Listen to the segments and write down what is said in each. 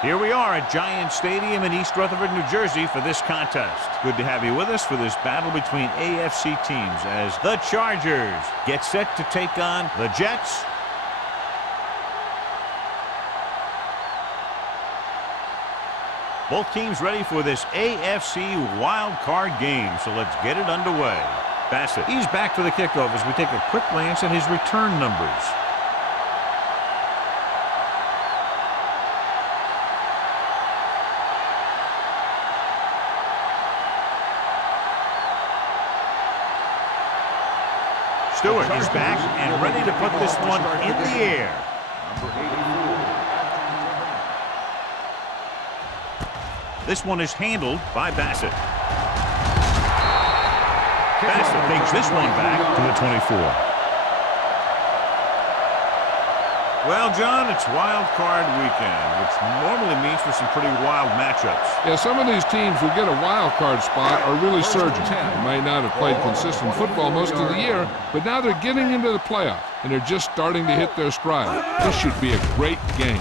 Here we are at Giant Stadium in East Rutherford, New Jersey for this contest. Good to have you with us for this battle between AFC teams as the Chargers get set to take on the Jets. Both teams ready for this AFC Wildcard game, so let's get it underway. Bassett, he's back for the kickoff as we take a quick glance at his return numbers. Stewart is back and ready to put this one in the air. This one is handled by Bassett. Bassett takes this one back to the 24. Well, John, it's wild card weekend, which normally means for some pretty wild matchups. Yeah, some of these teams who get a wild card spot are really surging. They might not have played consistent football most of the year, but now they're getting into the playoff, and they're just starting to hit their stride. This should be a great game.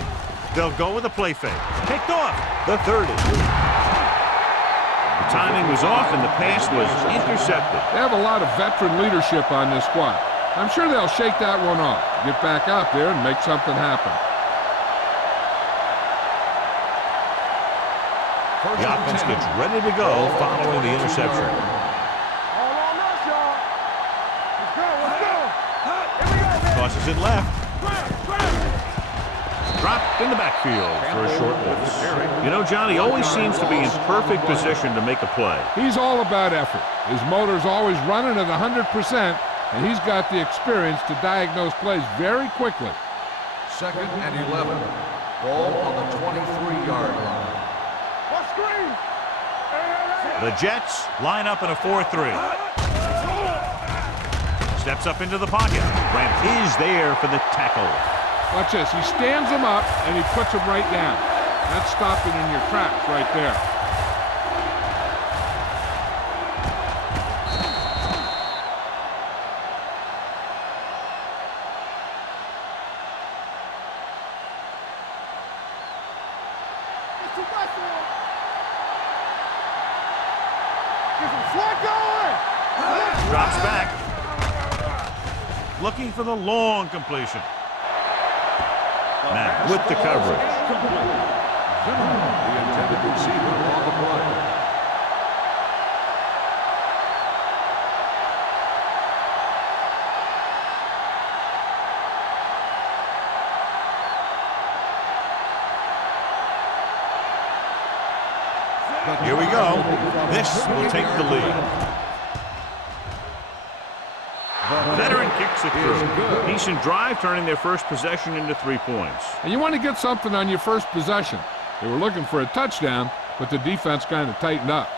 They'll go with a play fake. Picked off the 30. The timing was off, and the pass was intercepted. They have a lot of veteran leadership on this squad. I'm sure they'll shake that one off, get back out there, and make something happen. The offense gets ready to go following the interception. Tosses it left. Dropped in the backfield for a short loss. You know, John, he always seems to be in perfect position to make a play. He's all about effort. His motor's always running at 100%. And he's got the experience to diagnose plays very quickly. 2nd and 11. Ball on the 23-yard line. The Jets line up in a 4-3. Steps up into the pocket. Grant is there for the tackle. Watch this. He stands him up, and he puts him right down. That's stopping in your tracks right there. Drops back. Looking for the long completion. Matt with the coverage. The intended receiver on the play. Here we go. This will take the lead. Veteran kicks it through. Decent drive, turning their first possession into 3 points. And you want to get something on your first possession. They were looking for a touchdown, but the defense kind of tightened up.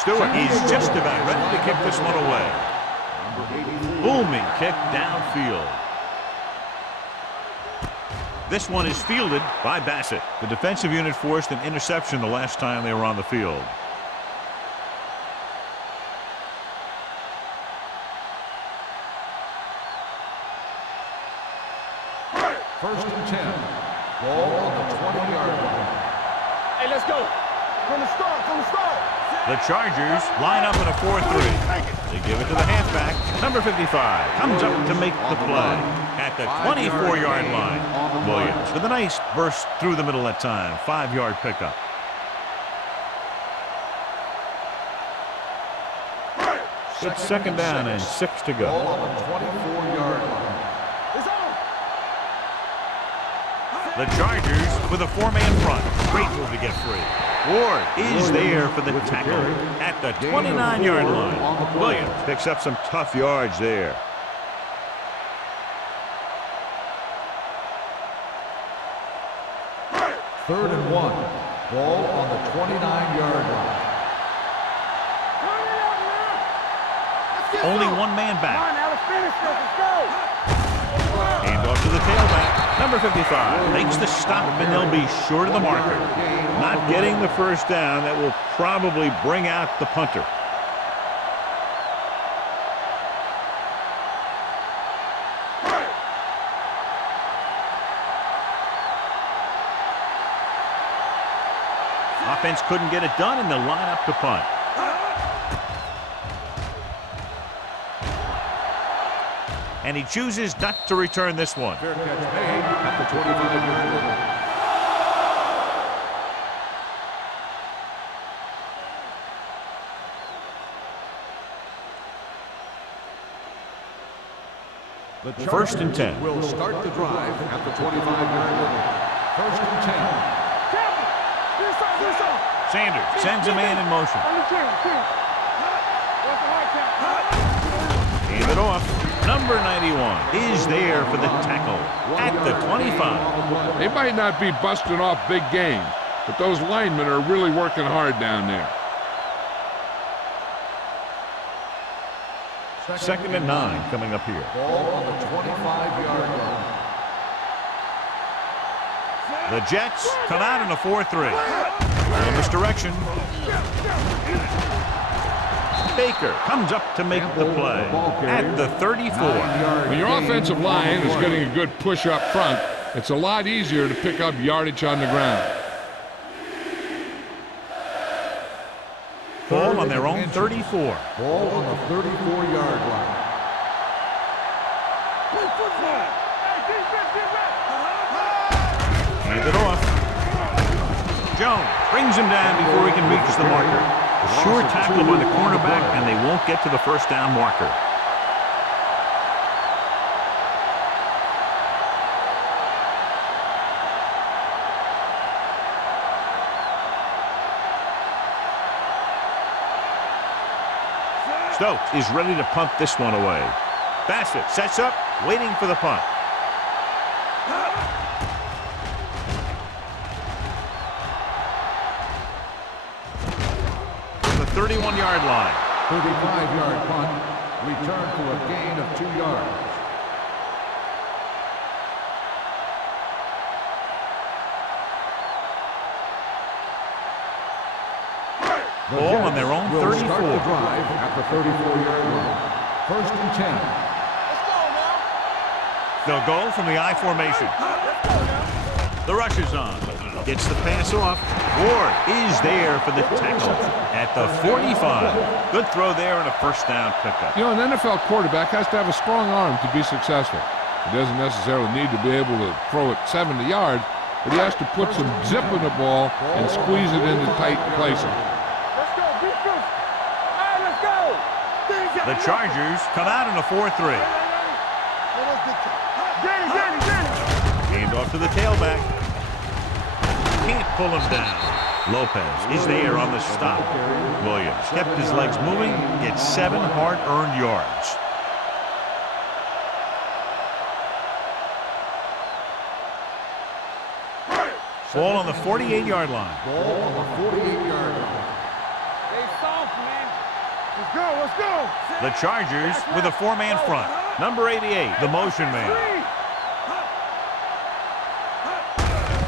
Stewart is just about ready to kick this one away. Booming kick downfield. This one is fielded by Bassett. The defensive unit forced an interception the last time they were on the field. First and 10. Ball on the 20-yard line. Hey, let's go. From the start. The Chargers line up in a 4-3. They give it to the halfback. Number 55 comes up to make the play at the 24-yard line. Williams with a nice burst through the middle that time. 5-yard pickup. It's 2nd down and 6 to go. Ball on the 24-yard line. The Chargers with a 4-man front. Great move to get free. Ward is there for the tackle at the 29-yard line. Williams picks up some tough yards there. Third and 1. Ball on the 29-yard line. Only one man back. Hand off to the tailback. Number 55 makes the stop, and they'll be short of the marker. Not getting the first down. That will probably bring out the punter. Offense couldn't get it done, and they'll line up to punt. And he chooses not to return this one. Fair catch made at the 25-yard line. The First and 10. Will start the drive at the 25-yard line. First and 10. Sanders sends a man in motion. Hand it off. Number 91 is there for the tackle at the 25. They might not be busting off big games, but those linemen are really working hard down there. Second and 9 coming up here. Ball on the 25-yard line. The Jets come out in a 4-3. Little misdirection. Baker comes up to make the play at the 34. When your offensive line is getting a good push up front, it's a lot easier to pick up yardage on the ground. Ball on their own 34. Ball on the 34-yard line. Hand it off. Jones brings him down before he can reach the marker. A sure tackle by the cornerback, and they won't get to the first down marker. Stokes is ready to punt this one away. Bassett sets up, waiting for the punt. The 31-yard line. 35-yard punt. Return for a gain of 2 yards. Ball on their own 34. Will start the drive at the 34-yard line. First and 10. They'll go from the I formation. The rush is on. Gets the pass off. Ward is there for the tackle at the 45. Good throw there and a first down pickup. You know, an NFL quarterback has to have a strong arm to be successful. He doesn't necessarily need to be able to throw it 70 yards, but he has to put some zip in the ball and squeeze it into tight places. The Chargers come out in a 4-3. Hand off to the tailback. Can't pull him down. Lopez is there on the stop. Williams kept his legs moving, gets 7 hard-earned yards. Ball on the 48-yard line. Ball on the 48-yard line. Stay soft, man. Let's go, let's go. The Chargers with a 4-man front. Number 88, the motion man.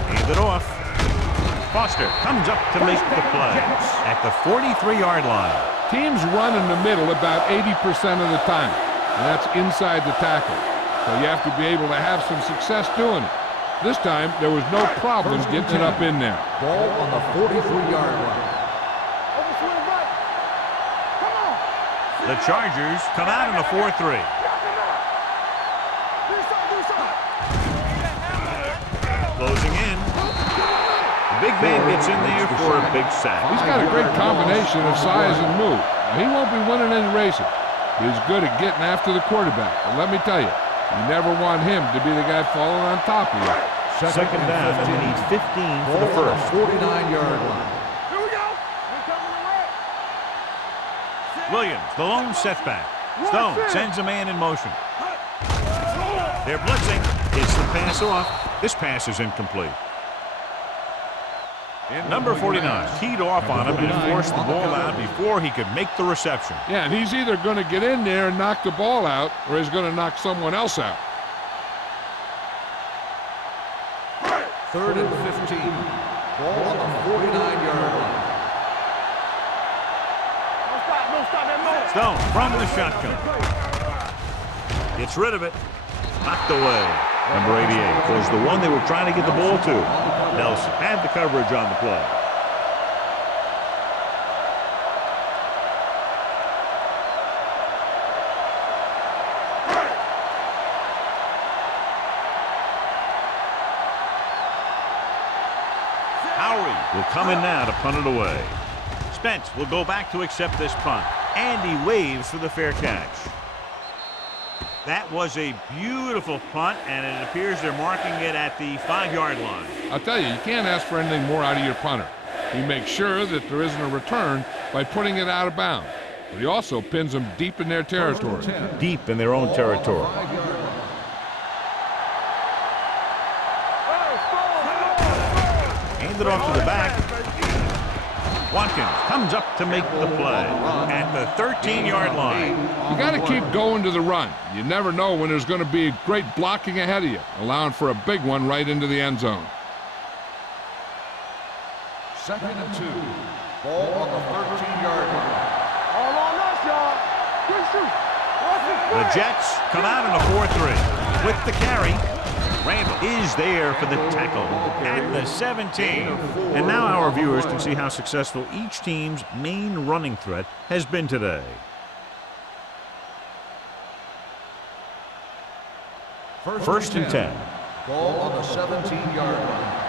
Hand it off. Foster comes up to make the play at the 43-yard line. Teams run in the middle about 80% of the time, and that's inside the tackle. So you have to be able to have some success doing it. This time, there was no problem getting it up in there. Ball on the 43-yard line. The Chargers come out in a 4-3. Closing in. The big man gets in there for a big sack. He's got a great combination of size and move. Now, he won't be winning any races, but he's good at getting after the quarterback. And let me tell you, you never want him to be the guy falling on top of you. Second down, and they need 15 for the first. 49-yard line. Here we go. Williams, the lone setback. Stone sends a man in motion. They're blitzing. Gets the pass off. This pass is incomplete. Number 49 teed off on him and forced the ball out before he could make the reception. Yeah, and he's either going to get in there and knock the ball out, or he's going to knock someone else out. 3rd and 15. Ball on the 49-yard line. Stone from the shotgun. Gets rid of it. Knocked away. Number 88 was the one they were trying to get the ball to. Nelson had the coverage on the play. Will come in now to punt it away. Spence will go back to accept this punt. And he waves for the fair catch. That was a beautiful punt, and it appears they're marking it at the 5-yard line. I'll tell you can't ask for anything more out of your punter. He makes sure that there isn't a return by putting it out of bounds. But he also pins them deep in their territory. Deep in their own territory. Hand it off to the back. Watkins comes up to make the play at the 13-yard line. You got to keep going to the run. You never know when there's going to be great blocking ahead of you, allowing for a big one right into the end zone. 2nd and 2. Ball on the 13-yard line. All on us, y'all. Good shoot. The Jets come out in a 4-3 with the carry. Randall is there for the tackle at the 17. And now our viewers can see how successful each team's main running threat has been today. First and 10. Ball on the 17-yard line.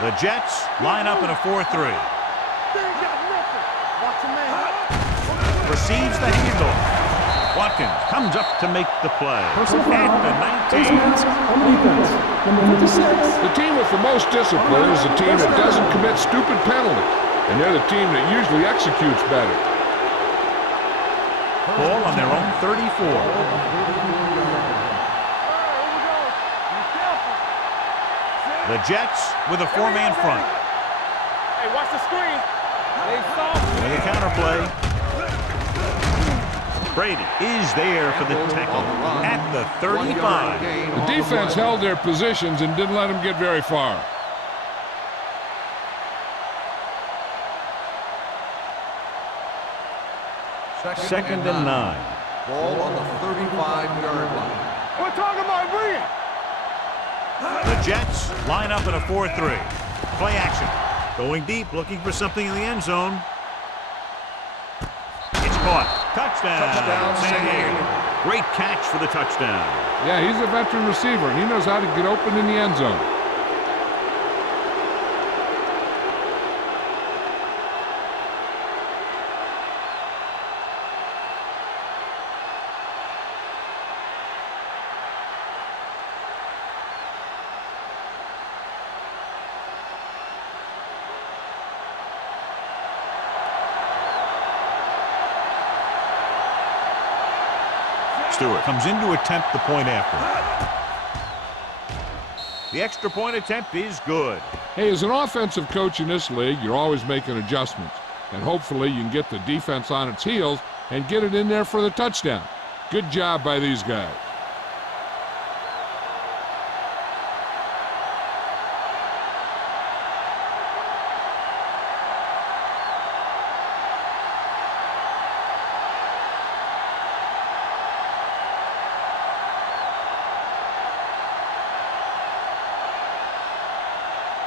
The Jets line up in a 4-3. Receives the handoff. Watkins comes up to make the play at the 19. The team with the most discipline is the team that doesn't commit stupid penalties, and they're the team that usually executes better. Ball on their own 34. The Jets with a 4-man front. Hey, watch the screen. They soft. And the counterplay. Brady is there for the tackle at the 35. The defense held their positions and didn't let them get very far. Second and 9. Ball on the 35-yard line. We're talking about Brady. The Jets line up in a 4-3. Play action. Going deep, looking for something in the end zone. It's caught. Touchdown, San Diego. Great catch for the touchdown. Yeah, he's a veteran receiver, and he knows how to get open in the end zone. Stewart comes in to attempt the point after. The extra point attempt is good. Hey, as an offensive coach in this league, you're always making adjustments. And hopefully you can get the defense on its heels and get it in there for the touchdown. Good job by these guys.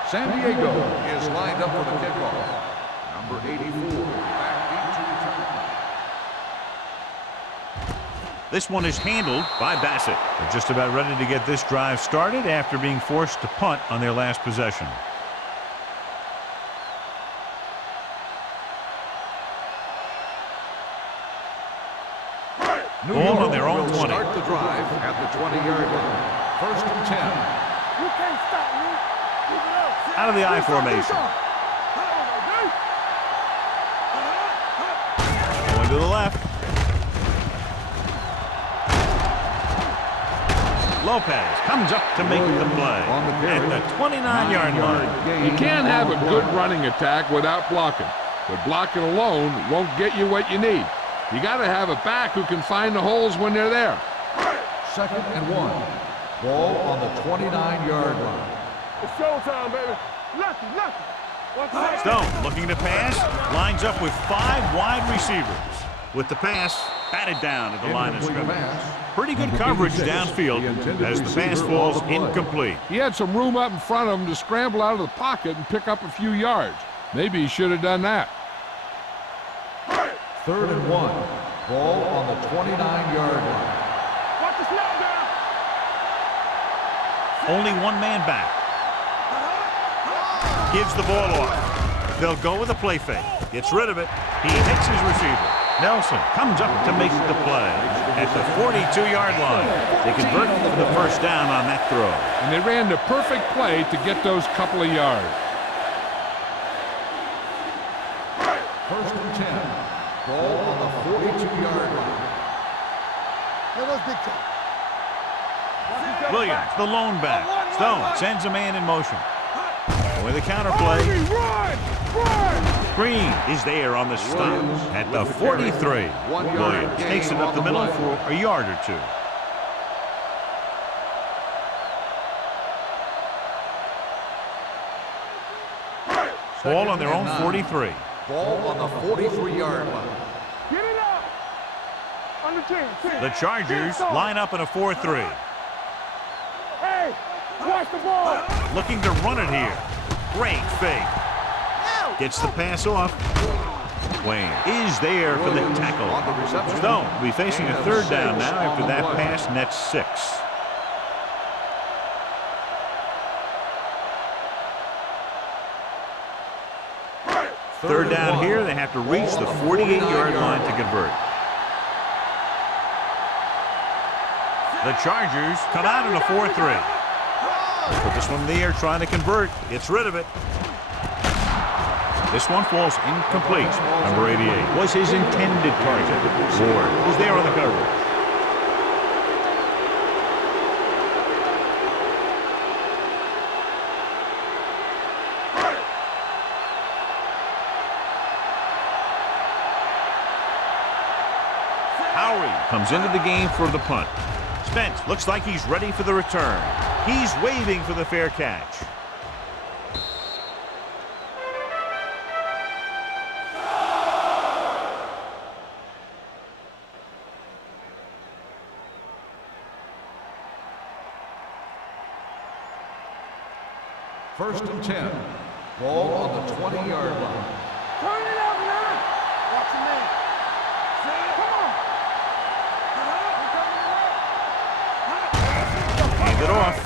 San Diego is lined up for the kickoff. Number 84, back deep to return. This one is handled by Bassett. They're just about ready to get this drive started after being forced to punt on their last possession. Ball on their own 20. Start the drive at the 20-yard line. First and 10. You can't stop me. Keep it up. Out of the I formation. Going to the left. Lopez comes up to make the play at the 29-yard line. You can't have a good running attack without blocking. But blocking alone won't get you what you need. You got to have a back who can find the holes when they're there. 2nd and 1. Ball on the 29-yard line. It's showtime, baby. Lefty, lefty. Stone looking to pass. Lines up with 5 wide receivers. With the pass, batted down at the line of scrimmage. Pretty good coverage downfield as the pass falls incomplete. He had some room up in front of him to scramble out of the pocket and pick up a few yards. Maybe he should have done that. 3rd and 1. Ball on the 29-yard line. Watch the snap down. Only one man back. Gives the ball off. They'll go with a play fake. Gets rid of it. He hits his receiver. Nelson comes up to make the play at the 42-yard line. They convert the first down on that throw. And they ran the perfect play to get those couple of yards. 1st and 10. Ball on the 42-yard line. There goes Big Time. Williams, the lone back. Stone sends a man in motion. With a counter play. Green is there on the stop at the 43. Williams takes it up the middle for a yard or two. Ball on their own 43. Ball on the 43-yard line. Get it up. Under 10. The Chargers line up in a 4-3. Hey, watch the ball. Looking to run it here. Great fake. Gets the pass off. Wayne is there for the tackle. Stone will be facing a 3rd down now after that pass nets 6. Third down here, they have to reach the 48-yard line to convert. The Chargers come out in a 4-3. Put this one in the air, trying to convert. Gets rid of it. This one falls incomplete. Number 88 was his intended target. Ward was there on the coverage. Howery comes into the game for the punt. Spence looks like he's ready for the return. He's waving for the fair catch. First and 10. Ball on the 20-yard line. Turn it up, man. Watch your man. Come on. Hand it off.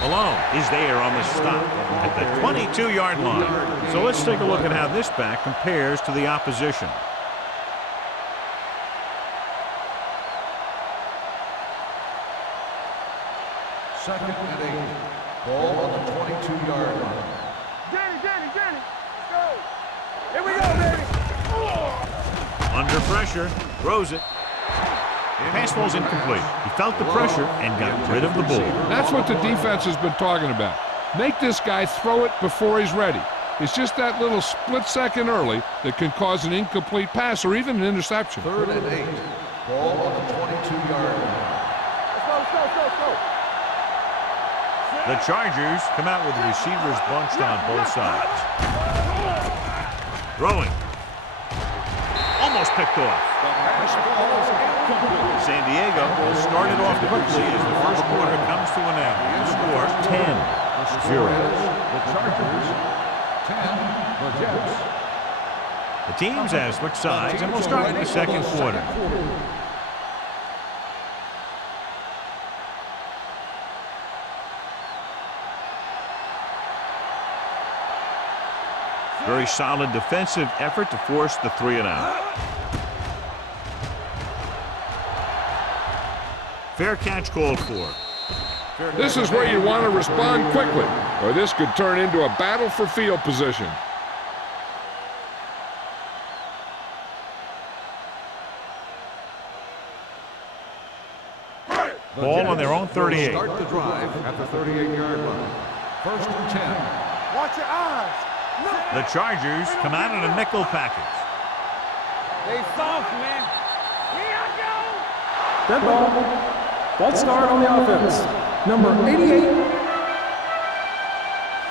Malone is there on the stop at the 22-yard line. So let's take a look at how this back compares to the opposition. Second and 8. Ball on the 22-yard line. Danny. Let's go. Here we go, baby. Under pressure, throws it. The pass falls incomplete. He felt the pressure and got rid of the ball. That's what the defense has been talking about. Make this guy throw it before he's ready. It's just that little split second early that can cause an incomplete pass or even an interception. 3rd and 8. Ball on the 22-yard line. Let's go. The Chargers come out with the receivers bunched on both sides. Throwing. Almost picked off. San Diego will start it off quickly as the first quarter comes to an end. The score 10-0. The Chargers, 10. The Jets. The teams have switched sides and will start in the second quarter. Very solid defensive effort to force the 3-and-out. Fair catch called for. This is where you want to respond quickly, or this could turn into a battle for field position. Ball on their own 38. Start the drive at the 38-yard line. First and 10. Watch your eyes. The Chargers come out in a nickel package. They soft, man. Here I go. False start on the offense. Number 88.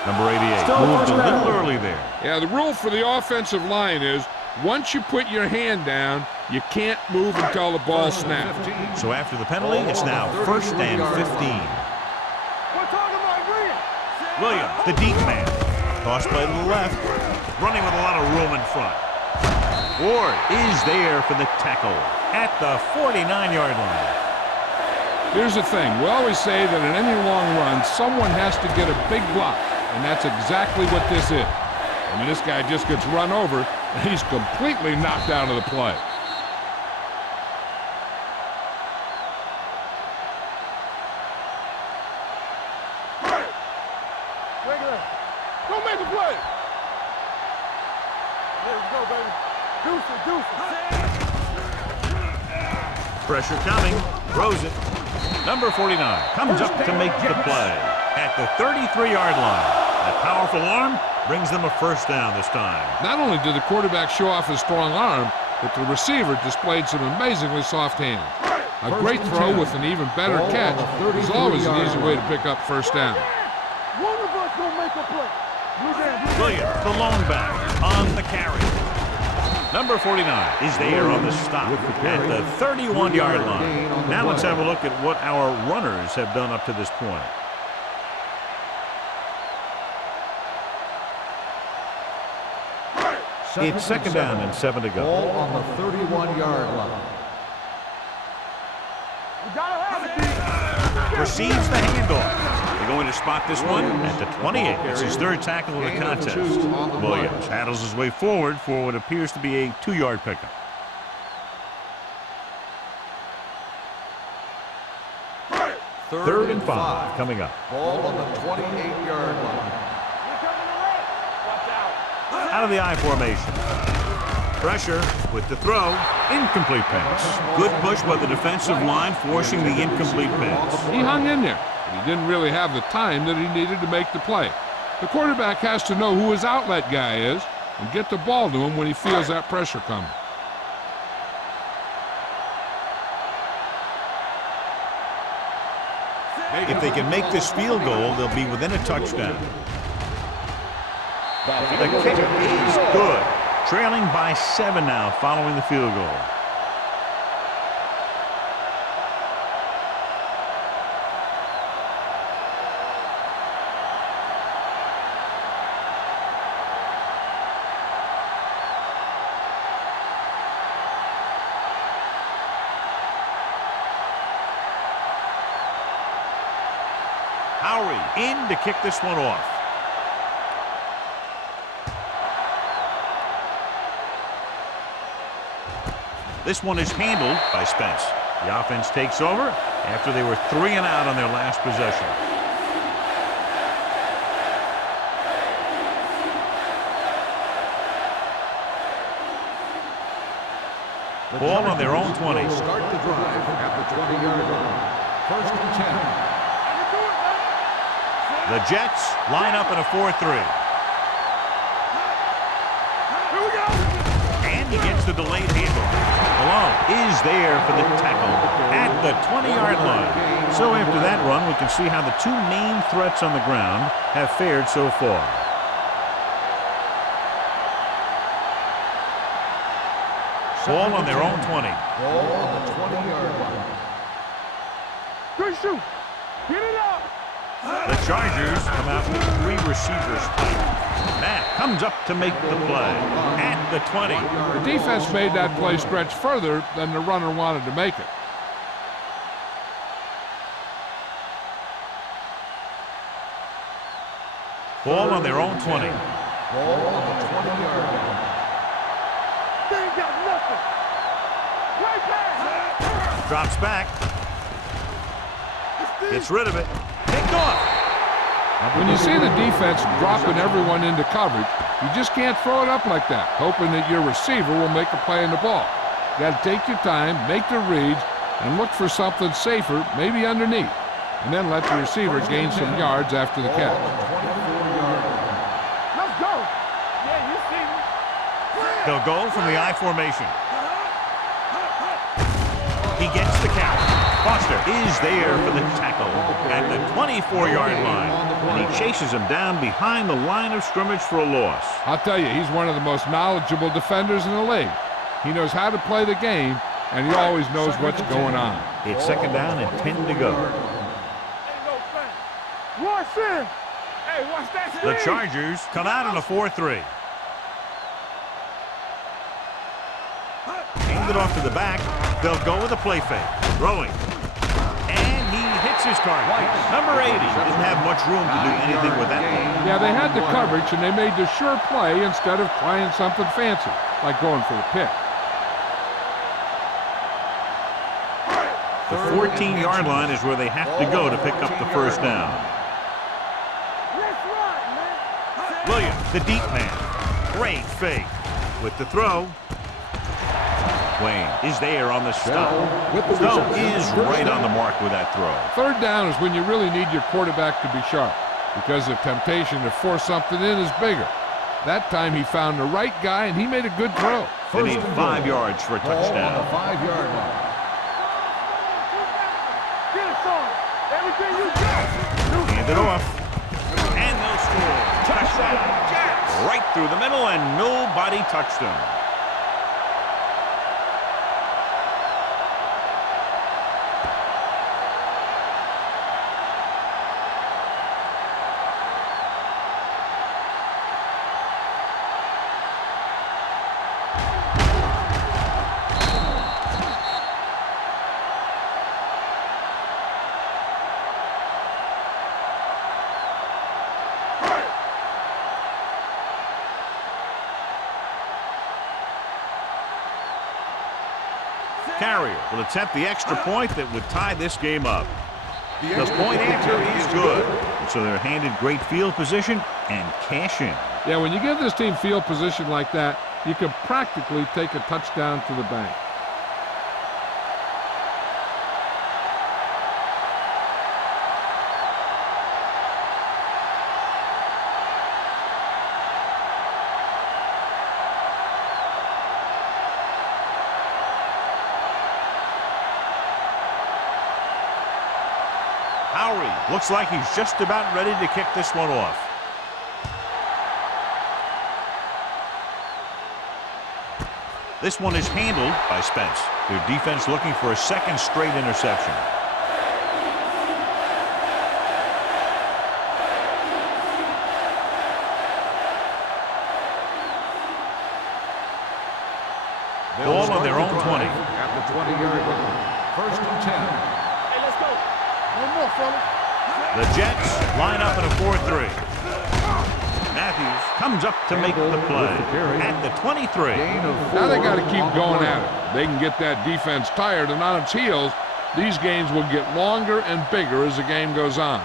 Number 88 Still moved a first little down. early there. Yeah, the rule for the offensive line is once you put your hand down, you can't move until the ball snaps. So after the penalty, it's now 1st and 15. We're talking about Williams. Williams, the deep man. Toss play to the left. Running with a lot of room in front. Ward is there for the tackle at the 49-yard line. Here's the thing. We always say that in any long run, someone has to get a big block, and that's exactly what this is. I mean, this guy just gets run over, and he's completely knocked out of the play. Regular. Go make the play. Let's go, baby. Deuce it, deuce it. Pressure coming. Throws it. Number 49 comes up to make the play at the 33-yard line. That powerful arm brings them a 1st down this time. Not only did the quarterback show off his strong arm, but the receiver displayed some amazingly soft hands. A great throw with an even better catch is always an easy way to pick up 1st down. One of us gonna make a play. Blue down, blue down. Williams, the lone back, on the carry. Number 49 is there on the stop at the 31-yard line. Now let's have a look at what our runners have done up to this point. It's 2nd down and 7 to go. Ball on the 31-yard line. We gotta have it. Receives the handoff. They're going to spot this one at the 28. It's his 3rd tackle of the contest. Williams paddles his way forward for what appears to be a 2-yard pickup. Third and 5 coming up. Ball on the 28-yard line. Out of the I formation. Pressure with the throw. Incomplete pass. Good push by the defensive line, forcing the incomplete pass. He hung in there, but he didn't really have the time that he needed to make the play. The quarterback has to know who his outlet guy is and get the ball to him when he feels that pressure coming. If they can make this field goal, they'll be within a touchdown. The kick is good. Trailing by 7 now following the field goal. Howery in to kick this one off. This one is handled by Spence. The offense takes over after they were 3 and out on their last possession. Ball on their own 20. Start the drive at the 20-yard line. 1st and 10. The Jets line up in a 4-3. And he gets the delayed handoff. Malone is there for the tackle at the 20-yard line. So after that run, we can see how the 2 main threats on the ground have fared so far. Ball on their own 20. Ball on the 20-yard line. Good shoot. Get it up. The Chargers come out with 3 receivers. Matt comes up to make the play at the 20. The defense made that play stretch further than the runner wanted to make it. Ball on their own 20. Ball on the 20-yard line. They ain't got nothing. Right back. Drops back. Gets rid of it. Picked off. When you see the defense dropping everyone into coverage, you just can't throw it up like that, hoping that your receiver will make a play on the ball. You got to take your time, make the reads, and look for something safer, maybe underneath, and then let the receiver gain some yards after the catch. Let's go. Yeah, you see me. They'll go from the I formation. He gets the count. Foster is there for the tackle at the 24-yard line. And he chases him down behind the line of scrimmage for a loss. I'll tell you, he's one of the most knowledgeable defenders in the league. He knows how to play the game, and he always knows what's going on. It's second down and 10 to go. The Chargers come out in a 4-3. Hand it off to the back. They'll go with a play fake. Throwing. And he hits his target. Number 80 didn't have much room to do anything with that one. Yeah, they had the coverage, and they made the sure play instead of trying something fancy, like going for the pick. The 14-yard line is where they have to go to pick up the first down. Williams, the deep man. Great fake. With the throw. Wayne is there on the stop. Stone is right on the mark with that throw. Third down is when you really need your quarterback to be sharp, because the temptation to force something in is bigger. That time he found the right guy, and he made a good throw. They need 5 yards for a touchdown. On the 5-yard line. Hand it off. And they'll score. Touchdown. Jets. Right through the middle, and nobody touched him. Carrier will attempt the extra point that would tie this game up. The point after is good. And so they're handed great field position and cash in. Yeah, when you give this team field position like that, you can practically take a touchdown to the bank. Looks like he's just about ready to kick this one off. This one is handled by Spence. Their defense looking for a second straight interception. Ball on their own 20. At the 20-yard line. First and 10. Hey, let's go. One more, fellas. The Jets line up in a 4-3. Matthews comes up to make the play at the 23. Now they got to keep going at it. They can get that defense tired and on its heels. These games will get longer and bigger as the game goes on.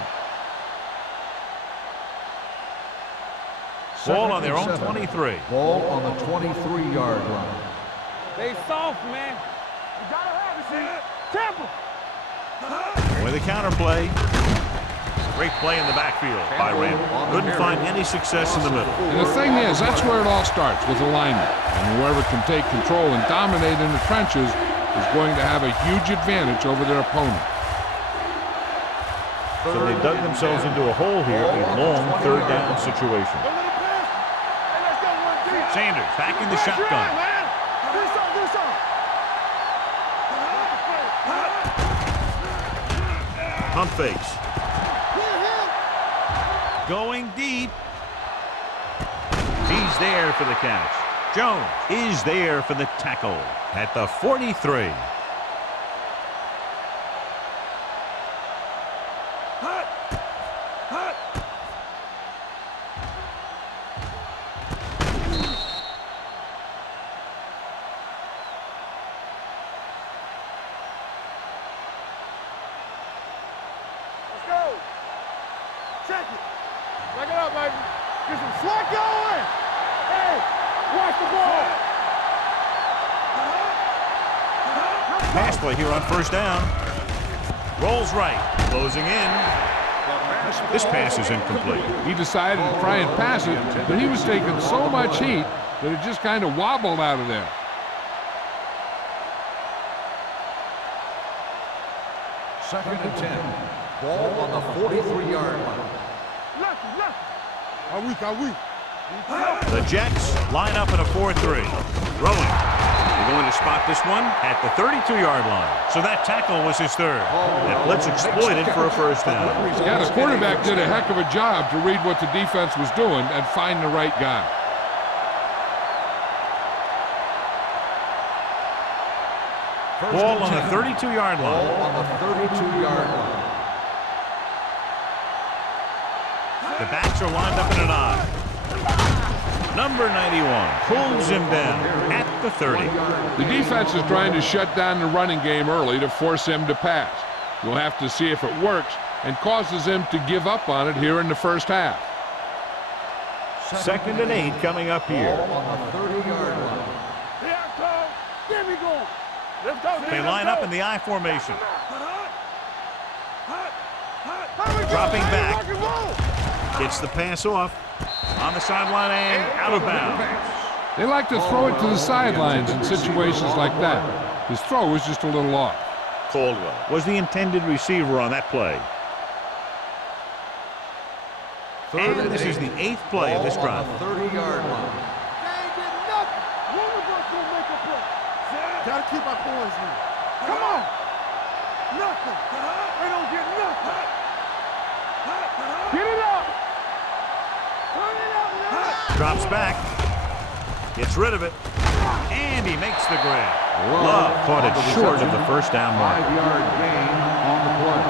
Ball on their own 23. Ball on the 23-yard line. They soft, man. You gotta have it, see? Temple. With the counterplay. Great play in the backfield by Randall. Couldn't find any success in the middle. And the thing is, that's where it all starts, with alignment. And whoever can take control and dominate in the trenches is going to have a huge advantage over their opponent. So they dug themselves into a hole here, a long third down situation. Sanders back in the shotgun. Pump fakes. Going deep. He's there for the catch. Jones is there for the tackle at the 43. Let's go. Check it. Back it up, baby. Get some slack going. Hey, watch the ball. Pass play here on first down. Rolls right. Closing in. This pass is incomplete. He decided to try and pass it, but he was taking so much heat that it just kind of wobbled out of there. Second and 10. Ball on the 43-yard line. Are we? The Jets line up in a 4-3. Throwing. They're going to spot this one at the 32-yard line. So that tackle was his third. That blitz exploited for a first down. Yeah, the quarterback did a heck of a job to read what the defense was doing and find the right guy. Ball on the 32-yard line. Ball on the 32-yard line. The backs are lined up in an I. Number 91 pulls him down at the 30. The defense is trying to shut down the running game early to force him to pass. We'll have to see if it works and causes him to give up on it here in the first half. Second and 8 coming up here. Ball on the 30-yard line. Here I come. Get me going. Let's go. They line up in the I formation. Dropping back. Gets the pass off. On the sideline and out of bounds. They like to throw it to the sidelines in situations like that. His throw was just a little off. Caldwell was the intended receiver on that play. And this is the 8th play of this drive. 30-yard line. They ain't getting nothing. One of us gonna make a play. Gotta keep our poise in. Come on. Nothing. They don't get nothing. Get it up. Turn it up now. Drops back. Gets rid of it. And he makes the grab. Love caught it short of the first down mark. 5-yard gain on the play.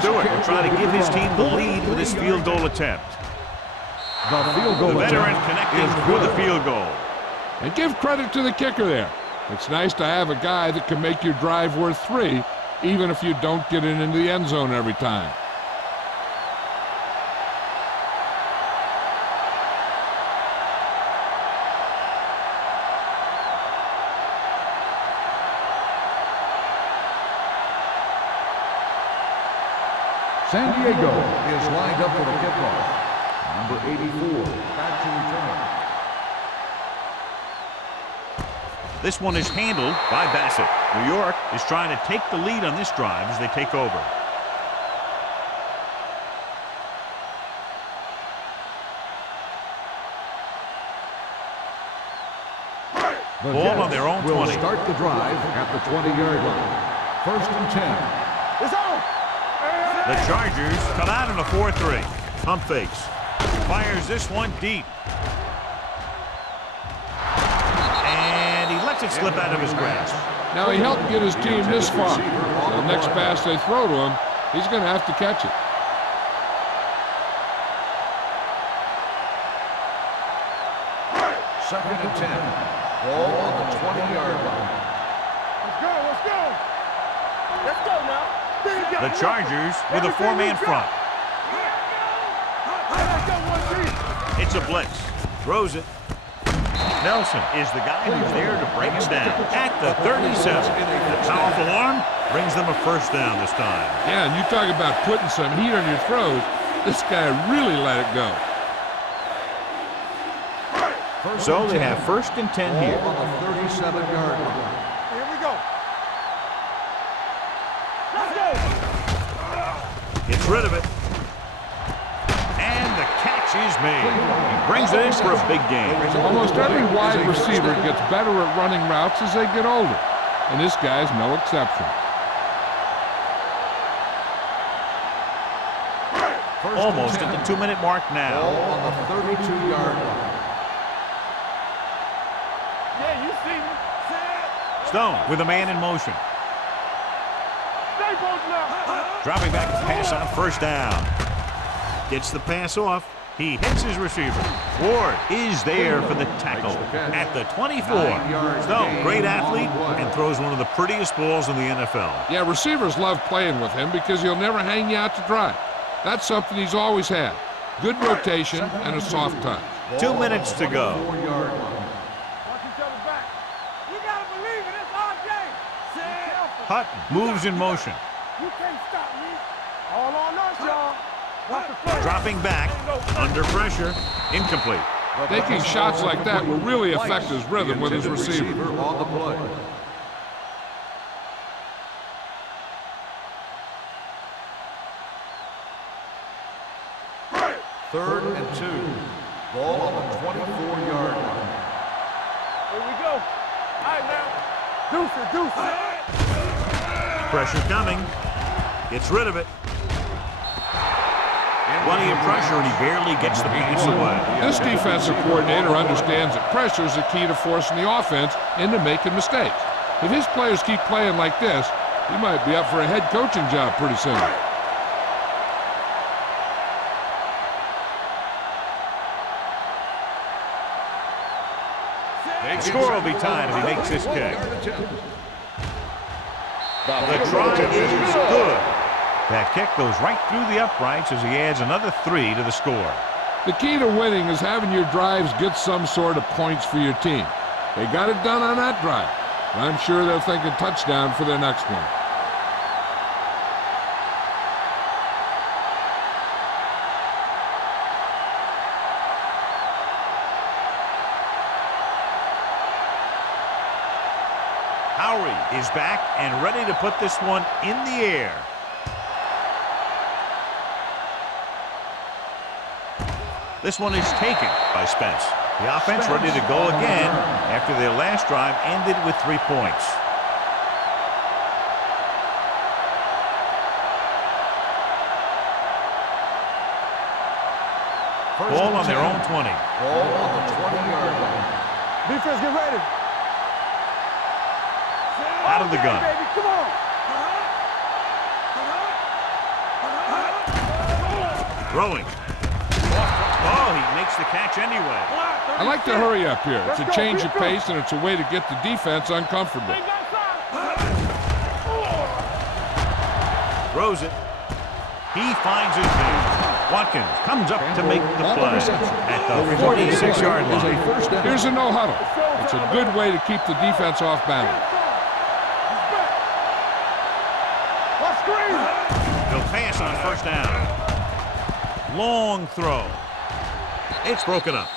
Stewart will try to give his team the lead with his field goal attempt. The field goal The veteran attempt connecting is for the good. field goal. And give credit to the kicker there. It's nice to have a guy that can make your drive worth 3, even if you don't get it into the end zone every time. San Diego is lined up for the kickoff. Number 84, back to return. This one is handled by Bassett. New York is trying to take the lead on this drive as they take over. The Ball on Jets their own will 20. start the drive at the 20-yard line. First and 10. It's on. The Chargers come out in a 4-3. Pump fakes. Fires this one deep. And he lets it slip out of his grasp. Now he helped get his team this far. So the next pass they throw to him, he's going to have to catch it. Second and 10. Ball on the 20-yard line. Let's go. Let's go. Let's go now. The Chargers with a 4-man front. Let's go, one team. It's a blitz. Throws it. Nelson is the guy who's there to break us down at the 37. The powerful arm brings them a first down this time. Yeah, and you talk about putting some heat on your throws. This guy really let it go. So they have first and 10 here. Ball on the 37-yard line. Here we go. Let's go. Gets rid of it. And the catch is made. He brings it in for a big game. Almost every wide receiver gets better at running routes as they get older. And this guy's no exception. Almost at the 2-minute mark Ball now. on the 32-yard line. Yeah, you see me. Stone with a man in motion. Stay both now. Dropping back to pass on first down. Gets the pass off. He hits his receiver. Ward is there for the tackle at the 24. Stone, great athlete, and throws one of the prettiest balls in the NFL. Yeah, receivers love playing with him because he'll never hang you out to dry. That's something he's always had. Good rotation and a soft touch. 2 minutes to go. 4-yard line. Watch each other back. We gotta believe it. It's our game. Hutton moves in motion. You can't stop me. All on us, y'all. Watch the play. Dropping back, under pressure, incomplete. Taking shots like that will really affect his rhythm with his receiver. On the play. Third and 2. Ball on the 24-yard line. Here we go. All right, now. Deuce it. Pressure coming. Gets rid of it. Plenty of pressure, and he barely gets the pass away. This defensive coordinator understands that pressure is the key to forcing the offense into making mistakes. If his players keep playing like this, he might be up for a head coaching job pretty soon. The score will be tied if he makes this kick. The try is good. That kick goes right through the uprights as he adds another 3 to the score. The key to winning is having your drives get some sort of points for your team. They got it done on that drive. I'm sure they're thinking touchdown for their next one. Howery is back and ready to put this one in the air. This one is taken by Spence. The offense ready to go again after their last drive ended with 3 points. Ball on their own 20. Ball on the 20-yard line. Defense, get ready. Out of the gun. Baby, come on. Throwing. Oh, he makes the catch anyway. I like to hurry up here. It's a change of pace, and it's a way to get the defense uncomfortable. Throws it. He finds his man. Watkins comes up to make the play at the 46-yard line. Here's a no-huddle. It's a good way to keep the defense off balance. He'll pass on first down. Long throw. It's broken up.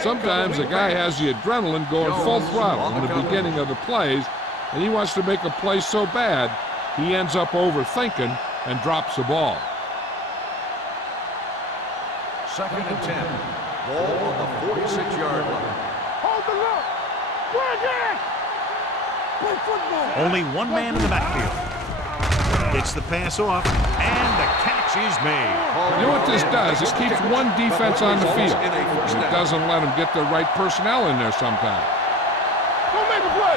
Sometimes a guy has the adrenaline going full throttle in the beginning of the plays, and he wants to make a play so bad, he ends up overthinking and drops the ball. Second and 10. Ball on the 46-yard line. Hold the look. Play football. Only one man in the backfield. Gets the pass off, and the catch is made. You know what this does? It keeps one defense on the field. It doesn't let them get the right personnel in there sometimes. Go make a play.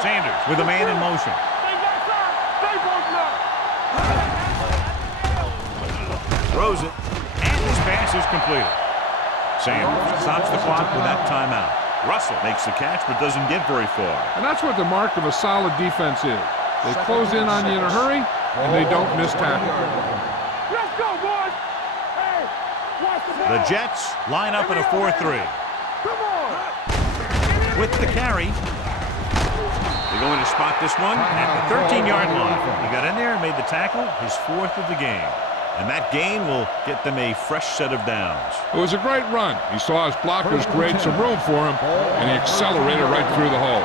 Sanders with a man in motion. Throws it, and his pass is completed. Sanders stops the clock with that timeout. Russell makes the catch but doesn't get very far. And that's what the mark of a solid defense is. They close in on you in a hurry, and they don't miss tackle. Let's go, boys. Hey, watch the ball. The Jets line up in a 4-3. Come on. With the carry, they're going to spot this one at the 13-yard line. He got in there and made the tackle, his 4th of the game. And that gain will get them a fresh set of downs. It was a great run. He saw his blockers create some room for him, and he accelerated right through the hole.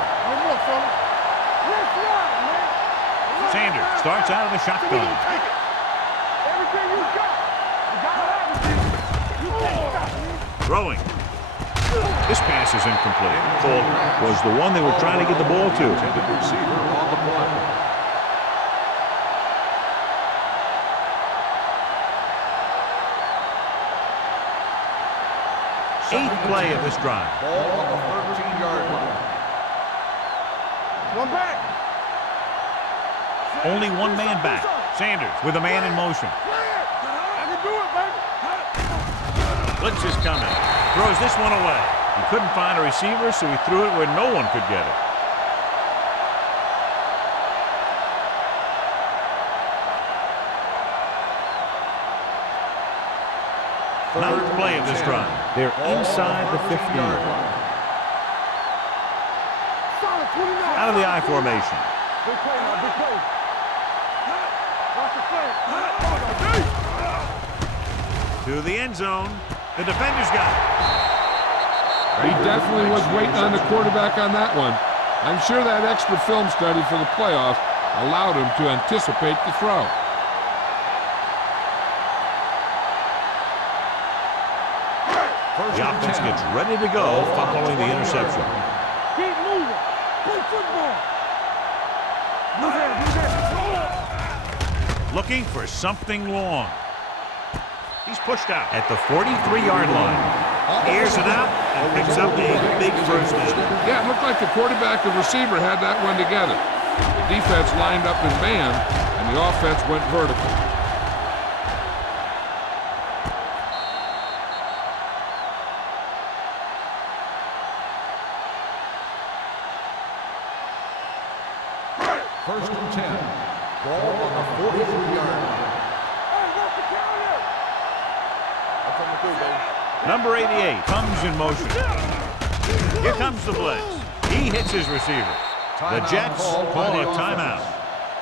Sanders starts out of the shotgun. Everything you got. You can't stop me. Throwing. This pass is incomplete. Cole was the one they were trying to get the ball to. Receiver on the play. Eighth play of this drive. Ball on the 13-yard line. One back. Only one man back. Sanders with a man in motion. I can do it, baby. Blitz is coming. Throws this one away. He couldn't find a receiver, so he threw it where no one could get it. Ninth play of this drive. They're inside the 50. Out of the I formation. Big play now, big play. To the end zone. The defender's got it. He definitely was waiting on the quarterback on that one. I'm sure that extra film study for the playoffs allowed him to anticipate the throw. The offense gets ready to go following the interception. Keep moving. Play football. Looking for something long. He's pushed out at the 43-yard line. Airs it out and picks up a big first down. Yeah, it looked like the quarterback and receiver had that one together. The defense lined up in man, and the offense went vertical. First and 10. Ball on the 43-yard line. Number 88 comes in motion. Here comes the blitz. He hits his receiver. The Jets call a timeout.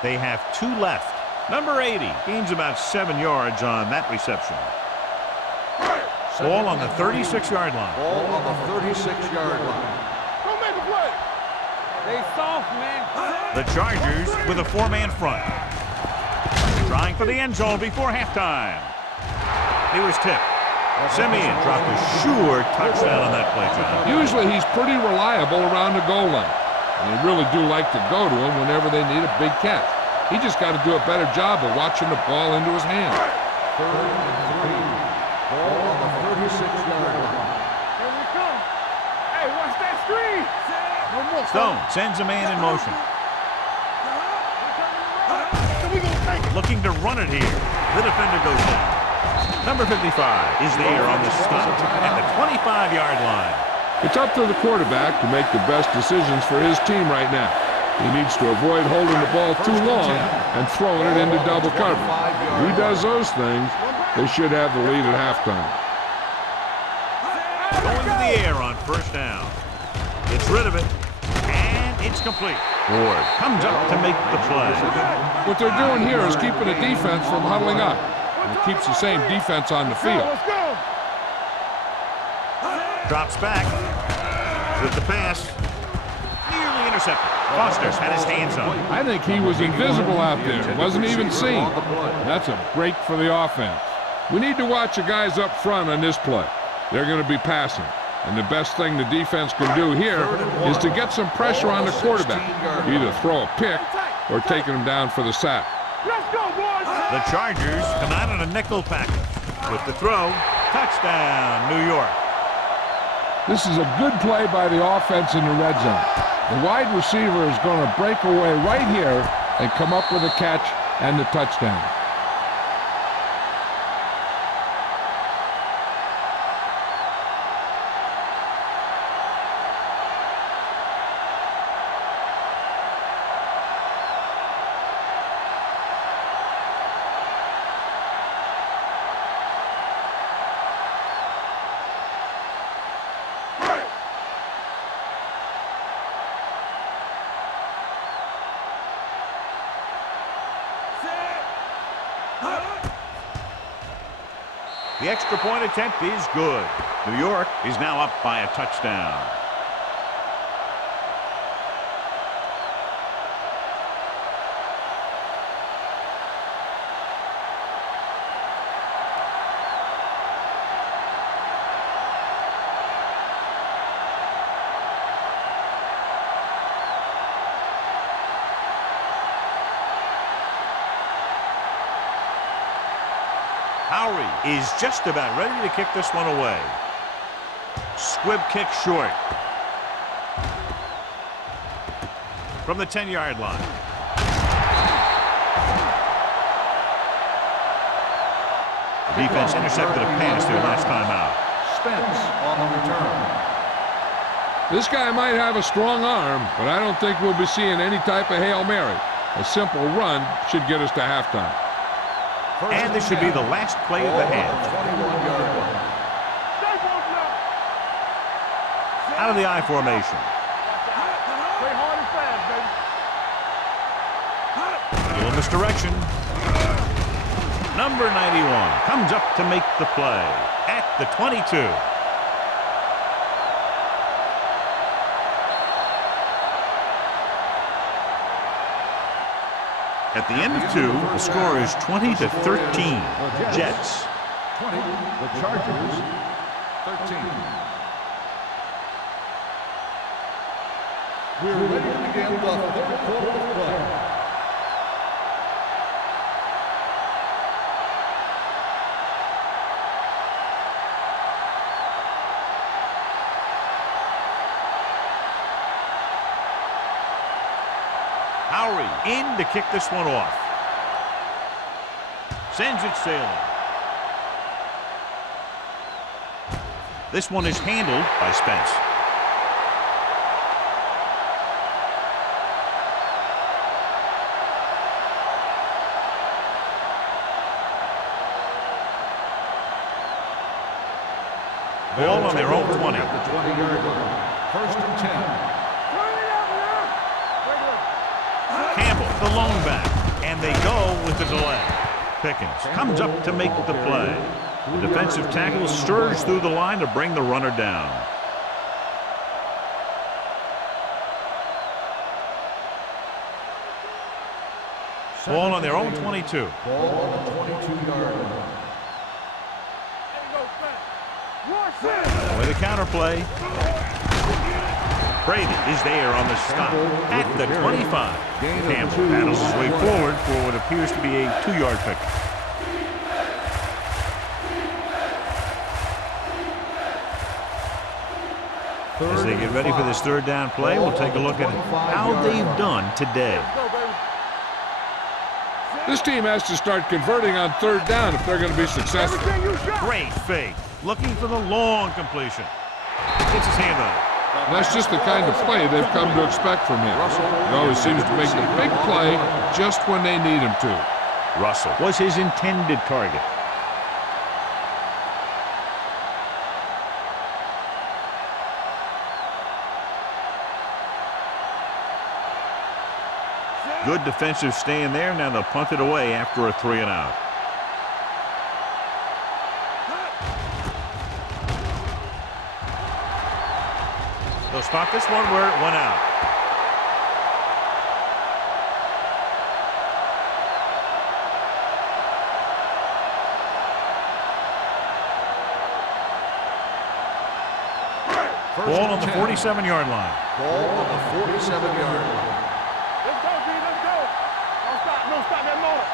They have 2 left. Number 80 gains about 7 yards on that reception. Ball on the 36-yard line. Ball on the 36-yard line. Don't make a play. They soft, man. The Chargers with a 4-man front. Trying for the end zone before halftime. He was tipped. Simeon dropped a sure touchdown on that play, John. Usually he's pretty reliable around the goal line. And they really do like to go to him whenever they need a big catch. He just got to do a better job of watching the ball into his hands. 3rd and 3. Ball on the 36-yard line. Here we come. Hey, watch that screen. No more. Stone sends a man in motion. Looking to run it here. The defender goes down. Number 55 is there on the stop at the 25-yard line. It's up to the quarterback to make the best decisions for his team right now. He needs to avoid holding the ball too long and throwing it into double coverage. If he does those things, they should have the lead at halftime. Going to the air on first down. Gets rid of it, and it's complete. Ward comes up to make the play. What they're doing here is keeping the defense from huddling up. And it keeps the same defense on the field. Let's go. Drops back with the pass. Nearly intercepted. Foster had his hands on it. I think he was invisible out there. Wasn't even seen. That's a break for the offense. We need to watch the guys up front on this play. They're going to be passing. And the best thing the defense can do here is to get some pressure on the quarterback. Either throw a pick or taking him down for the sack. Let's go, boys. The Chargers come out on a nickel package. With the throw, touchdown, New York. This is a good play by the offense in the red zone. The wide receiver is going to break away right here and come up with a catch and the touchdown. The extra point attempt is good. New York is now up by a touchdown. Howery is just about ready to kick this one away. Squib kick short. From the 10-yard line. The defense intercepted a pass their last time out. Spence on the return. This guy might have a strong arm, but I don't think we'll be seeing any type of Hail Mary. A simple run should get us to halftime. And this should be the last play of the half. 21-yard line. Out of the I formation. Play hard and fast, baby. Little misdirection. Number 91 comes up to make the play at the 22. At the end of 2, the score is 20-13. Jets. 20, the Chargers, 13. We're ready to begin the third quarter of play. In to kick this one off. Sends it sailing. This one is handled by Spence. Ball on their own 20. At the 20-yard line. First and 10. Campbell, the lone back, and they go with the delay. Pickens comes up to make the play. The defensive tackle stirs through the line to bring the runner down. Ball on their own 22. Ball on the 22-yard line. With a counter play. Brady is there on the stop at the 25. Campbell battles his way forward for what appears to be a 2-yard pick. As they get ready for this third down play, we'll take a look at how they've done today. This team has to start converting on third down if they're going to be successful. Great fake. Looking for the long completion. Gets his hand on it. That's just the kind of play they've come to expect from him. He always seems to make the big play just when they need him to. Russell was his intended target. Good defensive stand there. Now they'll punt it away after a 3 and out. They'll spot this one where it went out. Ball on the 47-yard line. Ball on the 47-yard line. Let's go, G. Let's go. Don't stop. Don't stop that motor.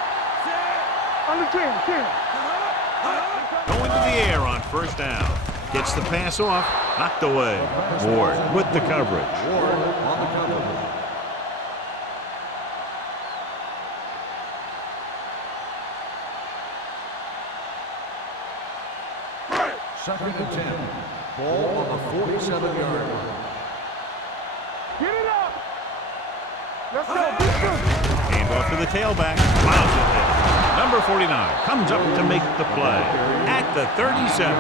Under 10. Going to the air on first down. Gets the pass off. Knocked away. Ward with the coverage. Ward on the coverage. Second and 10. Ball on the 47-yard line. Get it up. Let's go. Let's Hand off to the tailback. Miles ahead. Number 49 comes up to make the play at the 37.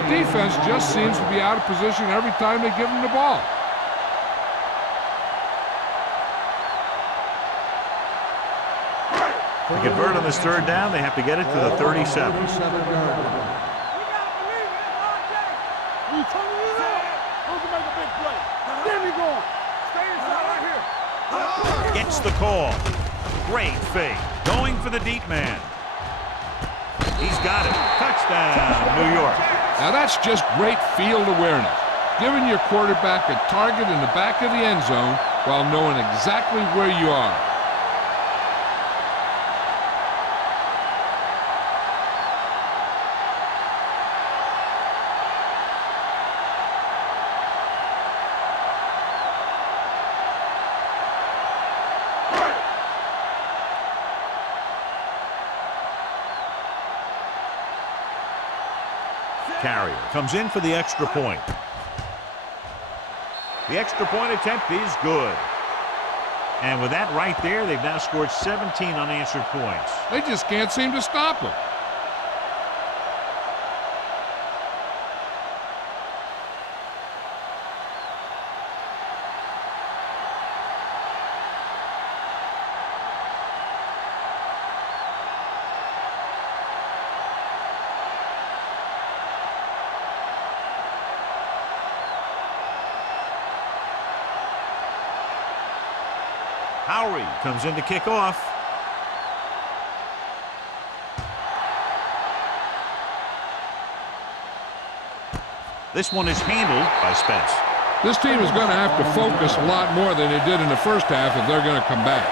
The defense just seems to be out of position every time they give them the ball. To convert on this third down, they have to get it to the 37. Gets the call. Great fake. Going for the deep man. He's got it. Touchdown, New York. Now that's just great field awareness. Giving your quarterback a target in the back of the end zone while knowing exactly where you are. Carrier comes in for the extra point. The extra point attempt is good. And with that right there, they've now scored 17 unanswered points. They just can't seem to stop him. Howery comes in to kick off. This one is handled by Spence. This team is going to have to focus a lot more than they did in the first half if they're going to come back.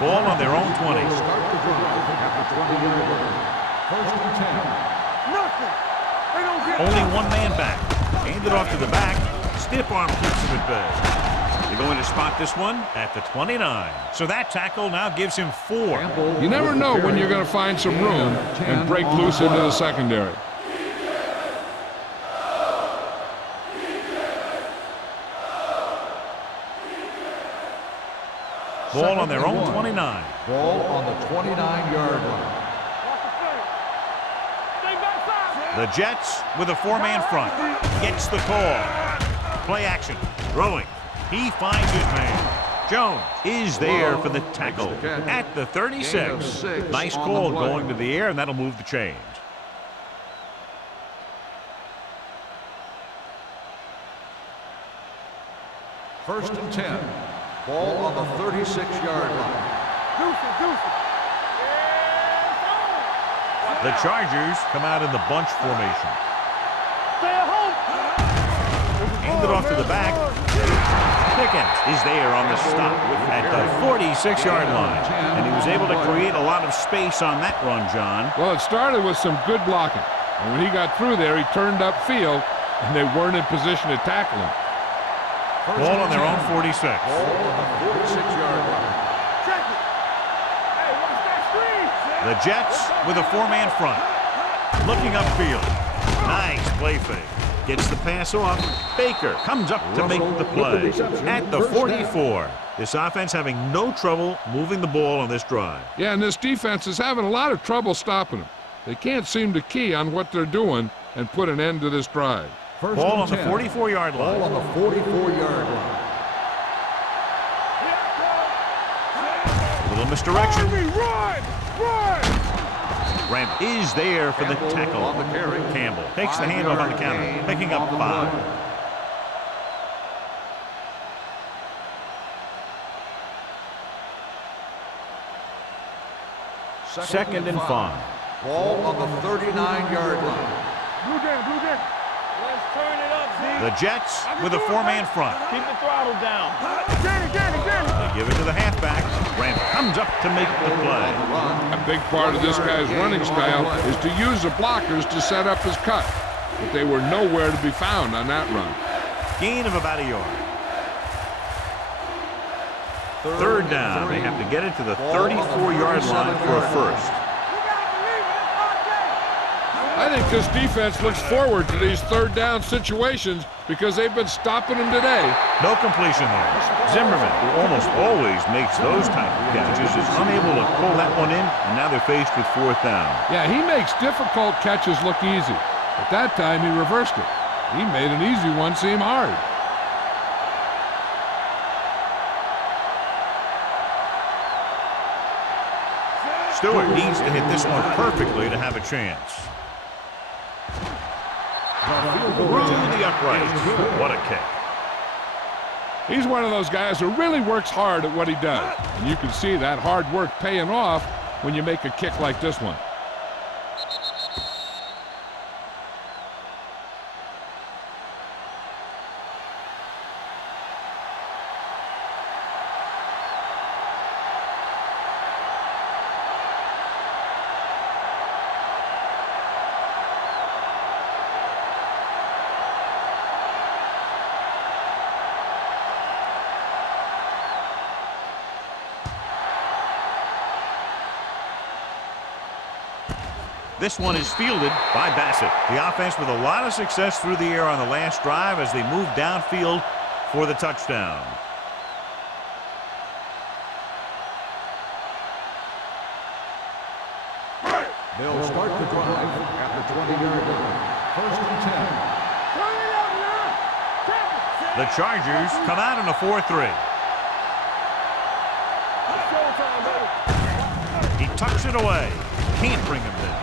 Ball on their own 20. Start the drive at the 20-yard line. First and 10. Nothing. They don't get Only one man back. Hand it off to the back. Stiff arm keeps him at bay. They're going to spot this one at the 29. So that tackle now gives him 4. You never know when you're going to find some room and break loose into the secondary. Ball on their own 29. Ball on the 29-yard line. The Jets with a 4-man front. Gets the call. Play action. Throwing. He finds his man. Jones is there for the tackle at the 36. Nice call going to the air, and that'll move the chains. First and 10. Ball on the 36-yard line. The Chargers come out in the bunch formation. Hand it off to the back. Pickens is there on the stop at the 46-yard line. And he was able to create a lot of space on that run, John. Well, it started with some good blocking. And when he got through there, he turned upfield, and they weren't in position to tackle him. Ball on their own 46. Ball on the 46-yard line. The Jets with a 4-man front. Looking upfield. Nice play fake. Gets the pass off. Baker comes up to make the play at the 44. This offense having no trouble moving the ball on this drive. Yeah, and this defense is having a lot of trouble stopping them. They can't seem to key on what they're doing and put an end to this drive. Ball on the 44-yard line. Ball on the 44-yard line. A little misdirection. Grant is there for the tackle. On the carry. Campbell takes the handoff on the counter, picking up 5. Second and 5. Ball on the 39-yard line. Let's turn it up, Z. The Jets with a 4-man front. Keep the throttle down. Danny. They give it to the halfback. Grant comes up to make the play. A big part of this guy's running style is to use the blockers to set up his cut. But they were nowhere to be found on that run. Gain of about a yard. Third down. They have to get it to the 34-yard line for a first. I think this defense looks forward to these third down situations because they've been stopping them today. No completion there. Zimmerman, who almost always makes those type of catches, is unable to pull that one in, and now they're faced with 4th down. Yeah, he makes difficult catches look easy. But that time he reversed it. He made an easy one seem hard. Stewart needs to hit this one perfectly to have a chance. Through the upright. What a kick. He's one of those guys who really works hard at what he does. And you can see that hard work paying off when you make a kick like this one. This one is fielded by Bassett. The offense with a lot of success through the air on the last drive as they move downfield for the touchdown. They'll start the drive at the 20-yard line. First and 10. The Chargers come out in a 4-3. He tucks it away. Can't bring him down.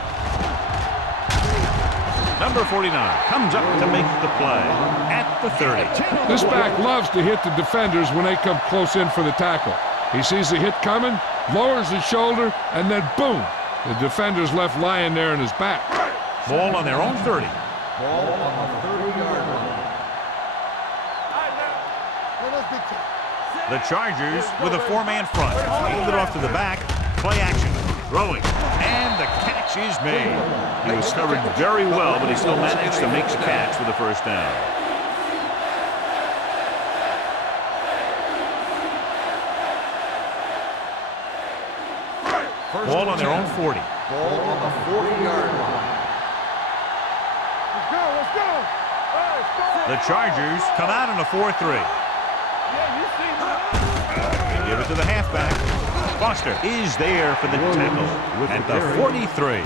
Number 49 comes up to make the play at the 30. This back loves to hit the defenders when they come close in for the tackle. He sees the hit coming, lowers his shoulder, and then boom, the defender's left lying there in his back. Ball on their own 30. Ball on the 30-yard line. The Chargers with a four-man front. Hand it off to the back. Play action. Throwing. And the catch is made. He was covered very well, but he still managed to make the catch for the first down. Ball on their own 40. Ball on the 40-yard line. Let's go. The Chargers come out in a 4-3. They give it to the halfback. Foster is there for the tackle at the 43.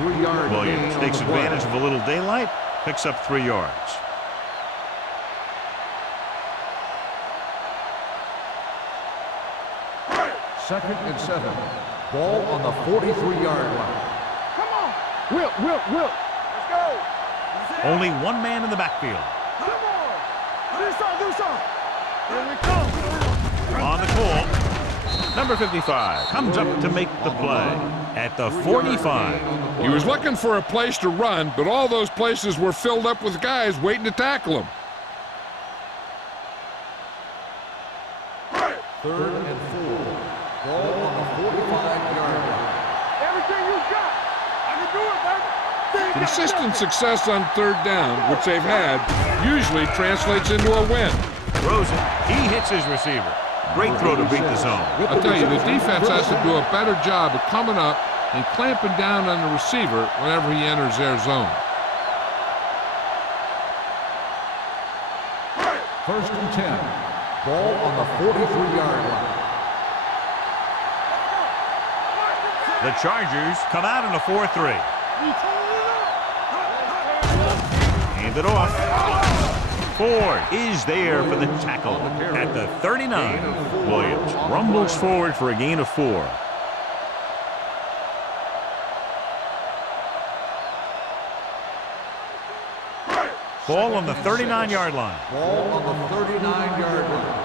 Williams takes advantage of a little daylight, picks up 3 yards. Second and 7. Ball on the 43-yard line. Come on. Will. Let's go. Only one man in the backfield. Come on. Do something. Here we come. On the call, number 55 comes up to make the play at the 45. He was looking for a place to run, but all those places were filled up with guys waiting to tackle him. Third and 4. Ball on the 45-yard line. Everything you got. I can do it, baby. Consistent success on third down, which they've had, usually translates into a win. Throws it. He hits his receiver. Great throw to beat the zone. I'll tell you, the defense has to do a better job of coming up and clamping down on the receiver whenever he enters their zone. First and 10. Ball on the 43-yard line. The Chargers come out in a 4-3. Hand it off. Ford is there for the tackle at the 39. Williams rumbles forward for a gain of 4. Ball on the 39-yard line. Ball on the 39-yard line.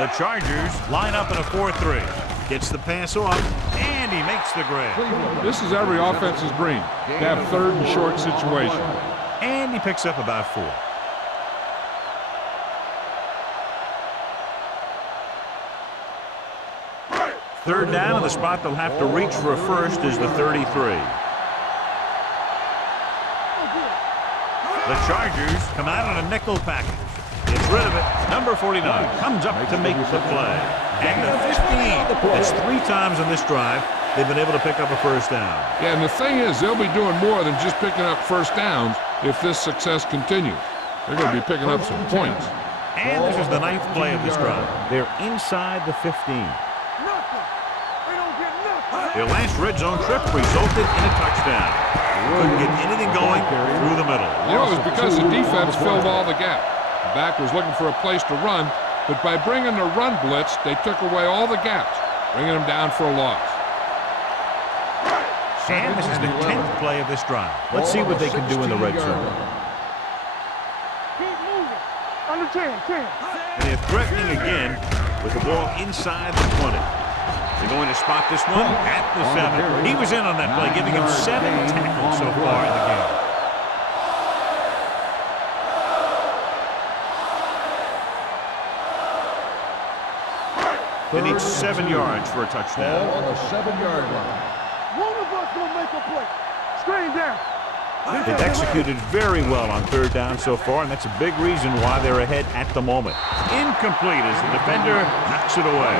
The Chargers line up in a 4-3. Gets the pass off, and he makes the grab. This is every offense's dream, to have third and short situation. And he picks up about 4. Third down, and the spot they'll have to reach for a first is the 33. The Chargers come out on a nickel package. Gets rid of it. Number 49 comes up to make the play. And the 15. That's 3 times on this drive they've been able to pick up a first down. Yeah, and the thing is, they'll be doing more than just picking up first downs if this success continues. They're going to be picking up some points. And this is the 9th play of this drive. They're inside the 15. Their last red zone trip resulted in a touchdown. Couldn't get anything going through the middle. You know, it was because the defense filled all the gaps. The back was looking for a place to run, but by bringing the run blitz, they took away all the gaps, bringing them down for a loss. And this is the 10th play of this drive. Let's see what they can do in the red zone. Keep moving. Under 10. And they're threatening again with the ball inside the 20. They're going to spot this one at the 7. He was in on that play, giving him 7 tackles so far in the game. They need 7 yards for a touchdown. Ball on the 7-yard line. One of us gonna make a play. Screen down. They've executed very well on third down so far, and that's a big reason why they're ahead at the moment. Incomplete as the defender knocks it away.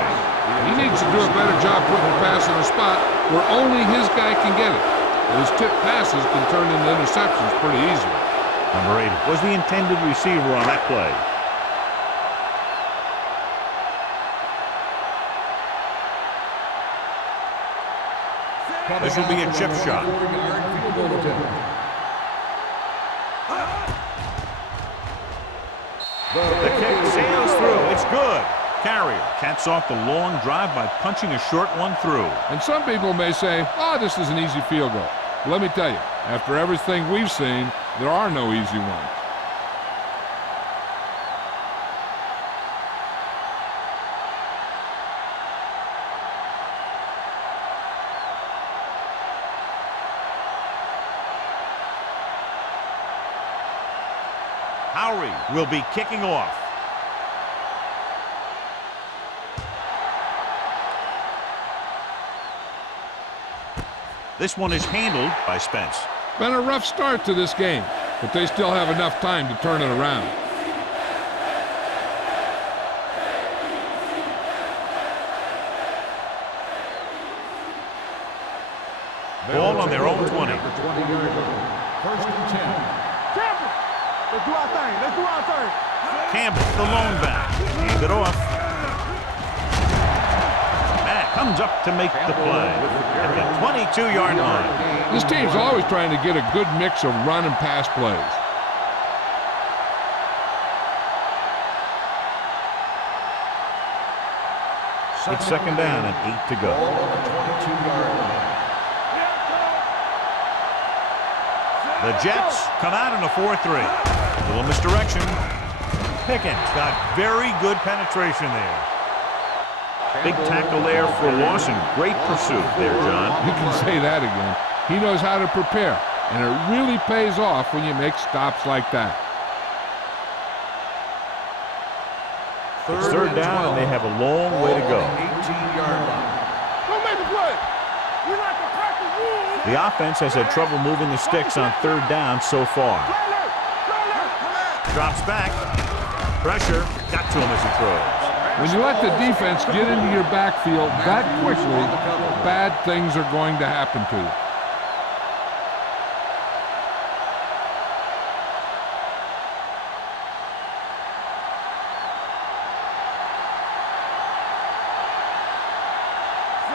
He needs to do a better job putting the pass in a spot where only his guy can get it. Those tip passes can turn into interceptions pretty easily. Number 8 was the intended receiver on that play. This will be a chip shot. The kick sails through. It's good. Carrier caps off the long drive by punching a short one through. And some people may say, oh, this is an easy field goal. Let me tell you, After everything we've seen, there are no easy ones. Howery will be kicking off. This one is handled by Spence. Been a rough start to this game, but they still have enough time to turn it around. Ball on their own 20. 20-yard line. First and 10. Campbell, let's do our thing. Let's do our thing. Campbell, the lone back. Hand it off. Matt comes up to make the play at the 22-yard line. This team's always trying to get a good mix of run and pass plays. It's second down and 8 to go. Ball on the 22-yard line. The Jets come out in a 4-3. Little misdirection. Pickens got very good penetration there. Big tackle there for Lawson. Great pursuit there, John. You can say that again. He knows how to prepare, and it really pays off when you make stops like that. It's third down, and they have a long way to go. 18-yard line. Don't make a play. We like to practice rules. The offense has had trouble moving the sticks on third down so far. Drops back. Pressure. Got to him as he throws. When you let the defense get into your backfield that quickly, bad things are going to happen to you.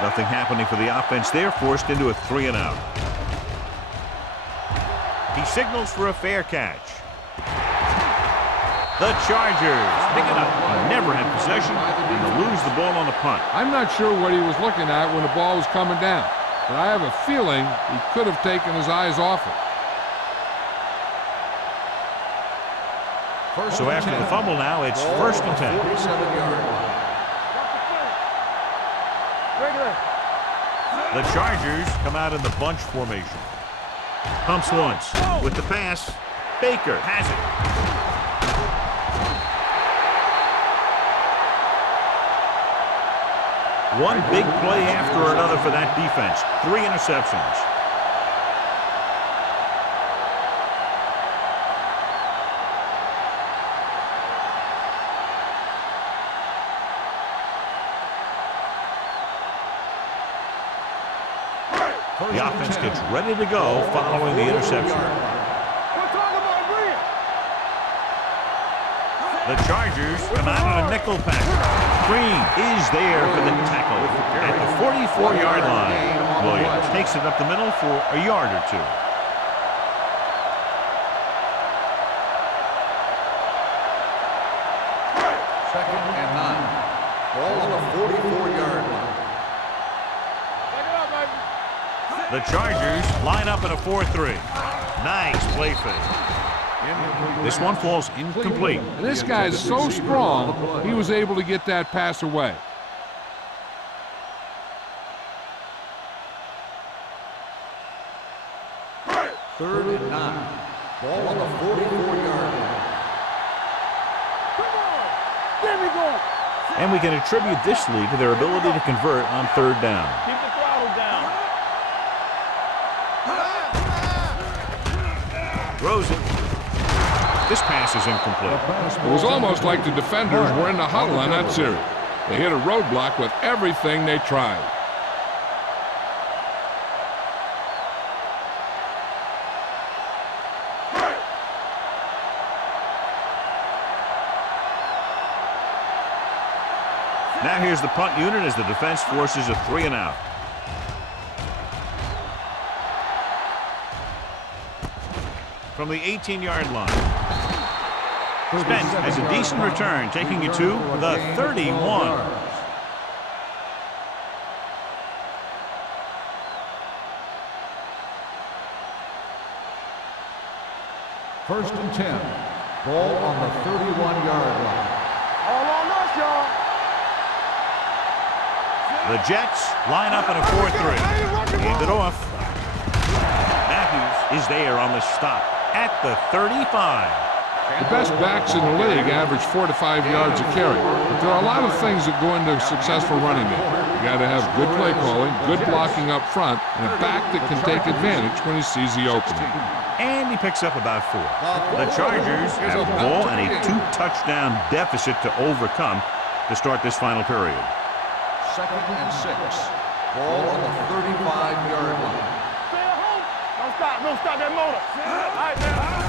Nothing happening for the offense there, forced into a 3-and-out. He signals for a fair catch. The Chargers pick it up. He never had possession, and they'll lose the ball on the punt. I'm not sure what he was looking at when the ball was coming down, but I have a feeling he could have taken his eyes off it. So after the fumble now, it's first and 10. 47-yard line. The Chargers come out in the bunch formation. Pumps once. With the pass, Baker has it. One big play after another for that defense. 3 interceptions. The offense gets ready to go following the interception. The Chargers come out in a nickel pack. Green is there for the tackle at the 44-yard line. Williams takes it up the middle for a yard or two. Second and 9. Ball on the 44-yard line. The Chargers line up in a 4-3. Nice play fake. This one falls incomplete. And this guy is so strong, he was able to get that pass away. Third and 9. Ball on the 44-yard line. And we can attribute this lead to their ability to convert on third down. Keep the throttle down. Throws it. This pass is incomplete. It was almost like the defenders were in the huddle on that series. They hit a roadblock with everything they tried. Now here's the punt unit as the defense forces a 3-and-out. From the 18-yard line. Spence has a decent return, taking it to the 31. First and 10. Ball on the 31-yard line. All on us, y'all. The Jets line up in a 4-3. Hand it off. Matthews is there on the stop at the 35. The best backs in the league average 4 to 5 yards a carry. But there are a lot of things that go into a successful running game. You got to have good play calling, good blocking up front, and a back that can take advantage when he sees the opening. And he picks up about 4. The Chargers have a ball and a 2-touchdown deficit to overcome to start this final period. Second and 6. Ball on the 35-yard line. Stay at home. Don't stop that motor. All right, man.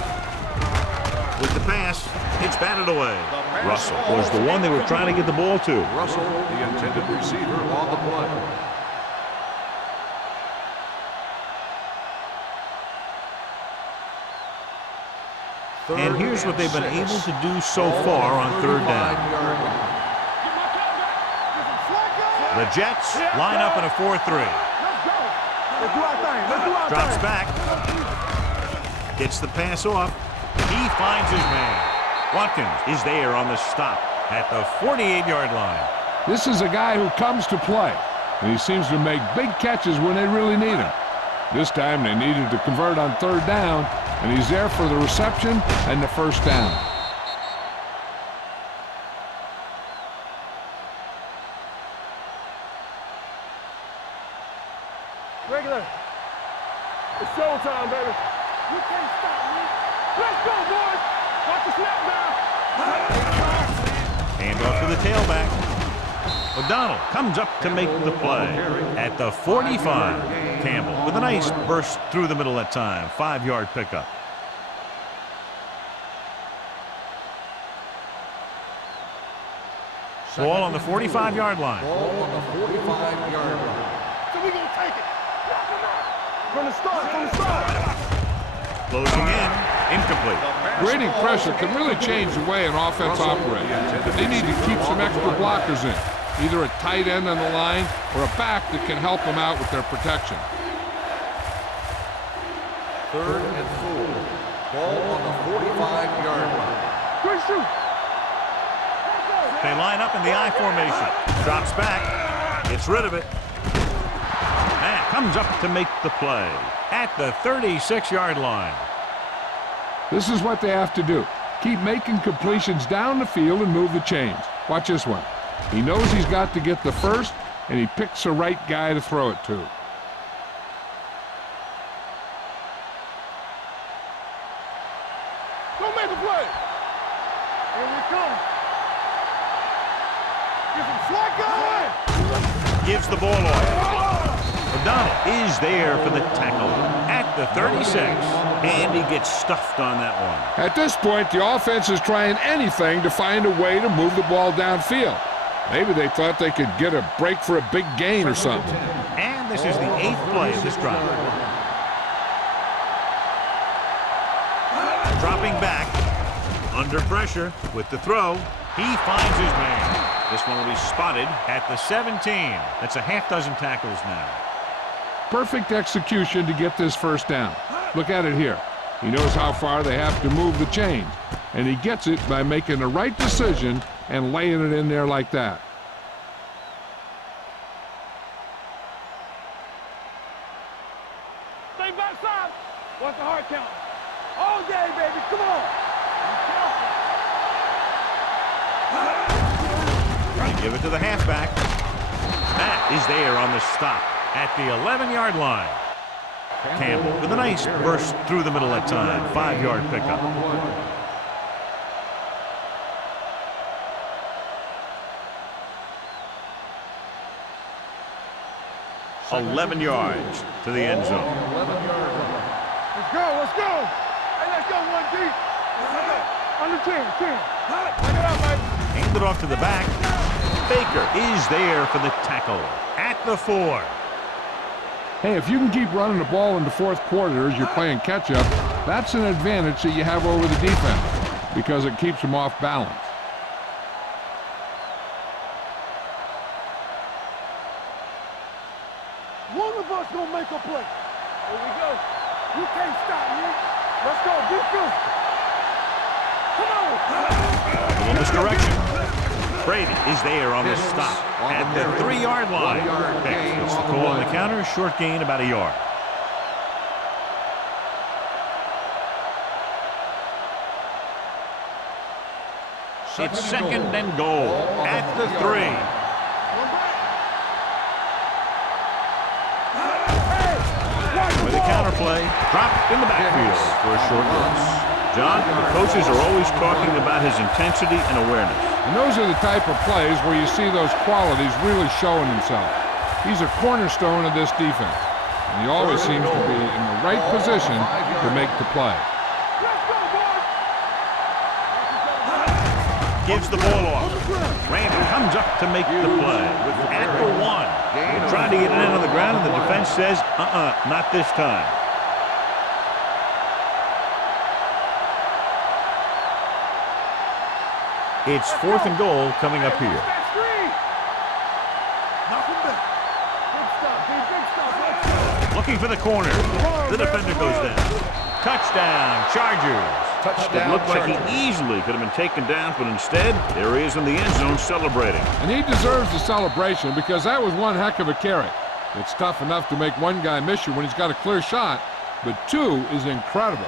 With the pass, it's batted away. Russell was the one they were trying to get the ball to. Russell, the intended receiver on the play. And here's what they've been able to do so far on third down. The Jets line up in a 4-3. Let's go. Let's do our thing. Let's do our Drops thing. back. Gets the pass off. He finds his man. Watkins is there on the stop at the 48-yard line. This is a guy who comes to play, and he seems to make big catches when they really need him. This time they needed to convert on third down, and he's there for the reception and the first down. Regular. It's showtime, baby. You can't stop me. Let's go, boys. Watch the snap now. Hand off to the tailback. O'Donnell comes up to make the play at the 45. Campbell with a nice burst through the middle that time. 5-yard pickup. Ball on the 45-yard line. Ball on the 45-yard line. So we're going to take it. From the start. Closing in. Incomplete. Grading pressure can really change the way an offense operates. They need to keep some extra blockers in, either a tight end on the line or a back that can help them out with their protection. Third and 4. Ball on the 45-yard line. Good shoot. They line up in the I formation. Drops back. Gets rid of it. And comes up to make the play at the 36-yard line. This is what they have to do. Keep making completions down the field and move the chains. Watch this one. He knows he's got to get the first, and he picks the right guy to throw it to. Don't make a play. Here we come. Get some slack going. Gives the ball off. O'Donnell is there for the tackle at the 36, and he gets stuffed on that one. At this point, the offense is trying anything to find a way to move the ball downfield. Maybe they thought they could get a break for a big gain or something. And this is the 8th play of this drive. Dropping back, under pressure with the throw. He finds his man. This one will be spotted at the 17. That's a half dozen tackles now. Perfect execution to get this first down. Look at it here. He knows how far they have to move the chains, and he gets it by making the right decision and laying it in there like that. Stay backside. Watch the hard count. All day, baby. Come on. Trying to give it to the halfback. Matt is there on the stop at the 11-yard line. Campbell with a nice burst through the middle that time. 5-yard pickup. "11 yards to the end zone." 11-yard line. Let's go. Let's go. Hey, let's go. 1 deep. Under 10. 10. Bring it up, baby. Hand it off to the back. Baker is there for the tackle at the 4. Hey, if you can keep running the ball in the fourth quarter as you're playing catch-up, that's an advantage that you have over the defense because it keeps them off balance. One of us gonna make a play. Here we go. You can't stop me. Let's go. Be physical. A little misdirection. Brady is there on the stop at the 3-yard line. It's the call on the counter, short gain about a yard. It's second and goal at the 3. With a counter play, dropped in the backfield for a short loss. John, the coaches are always talking about his intensity and awareness. And those are the type of plays where you see those qualities really showing themselves. He's a cornerstone of this defense, and he always seems to be in the right position to make the play. Gives the ball off. Randall comes up to make the play at the 1. They're trying to get it in on the ground, and the defense says, not this time. It's 4th and goal coming up here. Looking for the corner. The defender goes down. Touchdown, Chargers. It looked like he easily could have been taken down, but instead, there he is in the end zone celebrating. And he deserves the celebration because that was one heck of a carry. It's tough enough to make one guy miss you when he's got a clear shot, but 2 is incredible.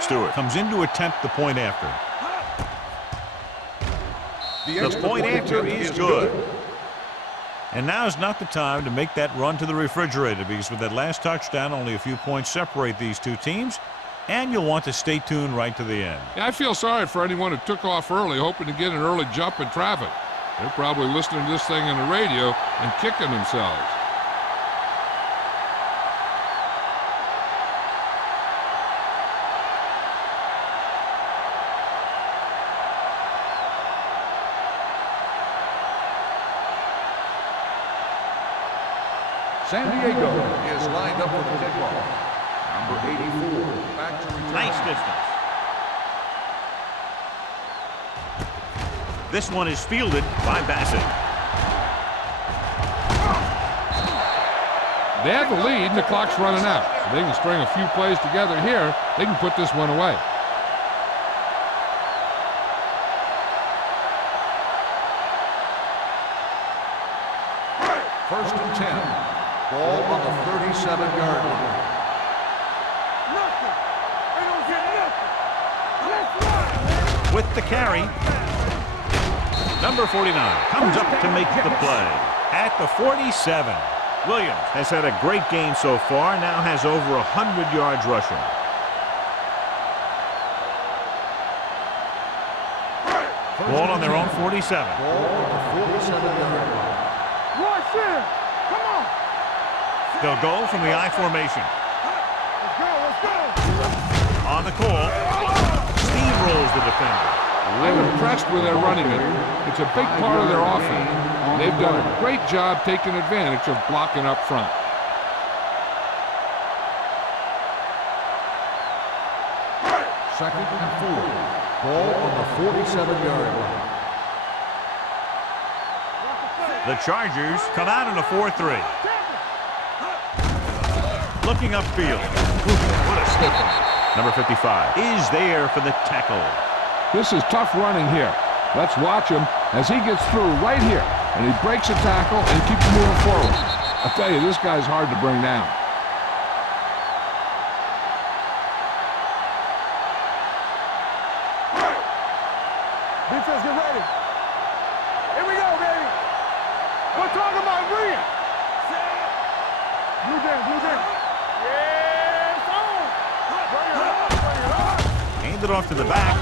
Stewart comes in to attempt the point after. The point after is good. And now is not the time to make that run to the refrigerator, because with that last touchdown, only a few points separate these two teams, and you'll want to stay tuned right to the end. Yeah, I feel sorry for anyone who took off early, hoping to get an early jump in traffic. They're probably listening to this thing on the radio and kicking themselves. San Diego is lined up for the kickoff. Number 84, back to return. Nice distance. This one is fielded by Bassett. They have the lead, and the clock's running out. If they can string a few plays together here, they can put this one away. First and 10. Ball on the 37-yard line. With the carry, number 49 comes up to make the play at the 47. Williams has had a great game so far, now has over 100 yards rushing. Ball on their own 47. Ball on the 47-yard line. Rush in! Come on! They'll go from the I formation. Let's go, let's go! On the call, steamrolls the defender. I'm impressed with their running it. It's a big part of their offense. They've done a great job taking advantage of blocking up front. Second and 4. Ball on the 47-yard line. The Chargers come out in a 4-3. Looking upfield. What a stiff. Number 55 is there for the tackle. This is tough running here. Let's watch him as he gets through right here. And he breaks a tackle and keeps moving forward. I tell you, this guy's hard to bring down. Defense, get ready. Here we go, baby. We're talking about green. Blue down, blue down. Yes, on. Bring it up, bring it up. Hand it off to the back.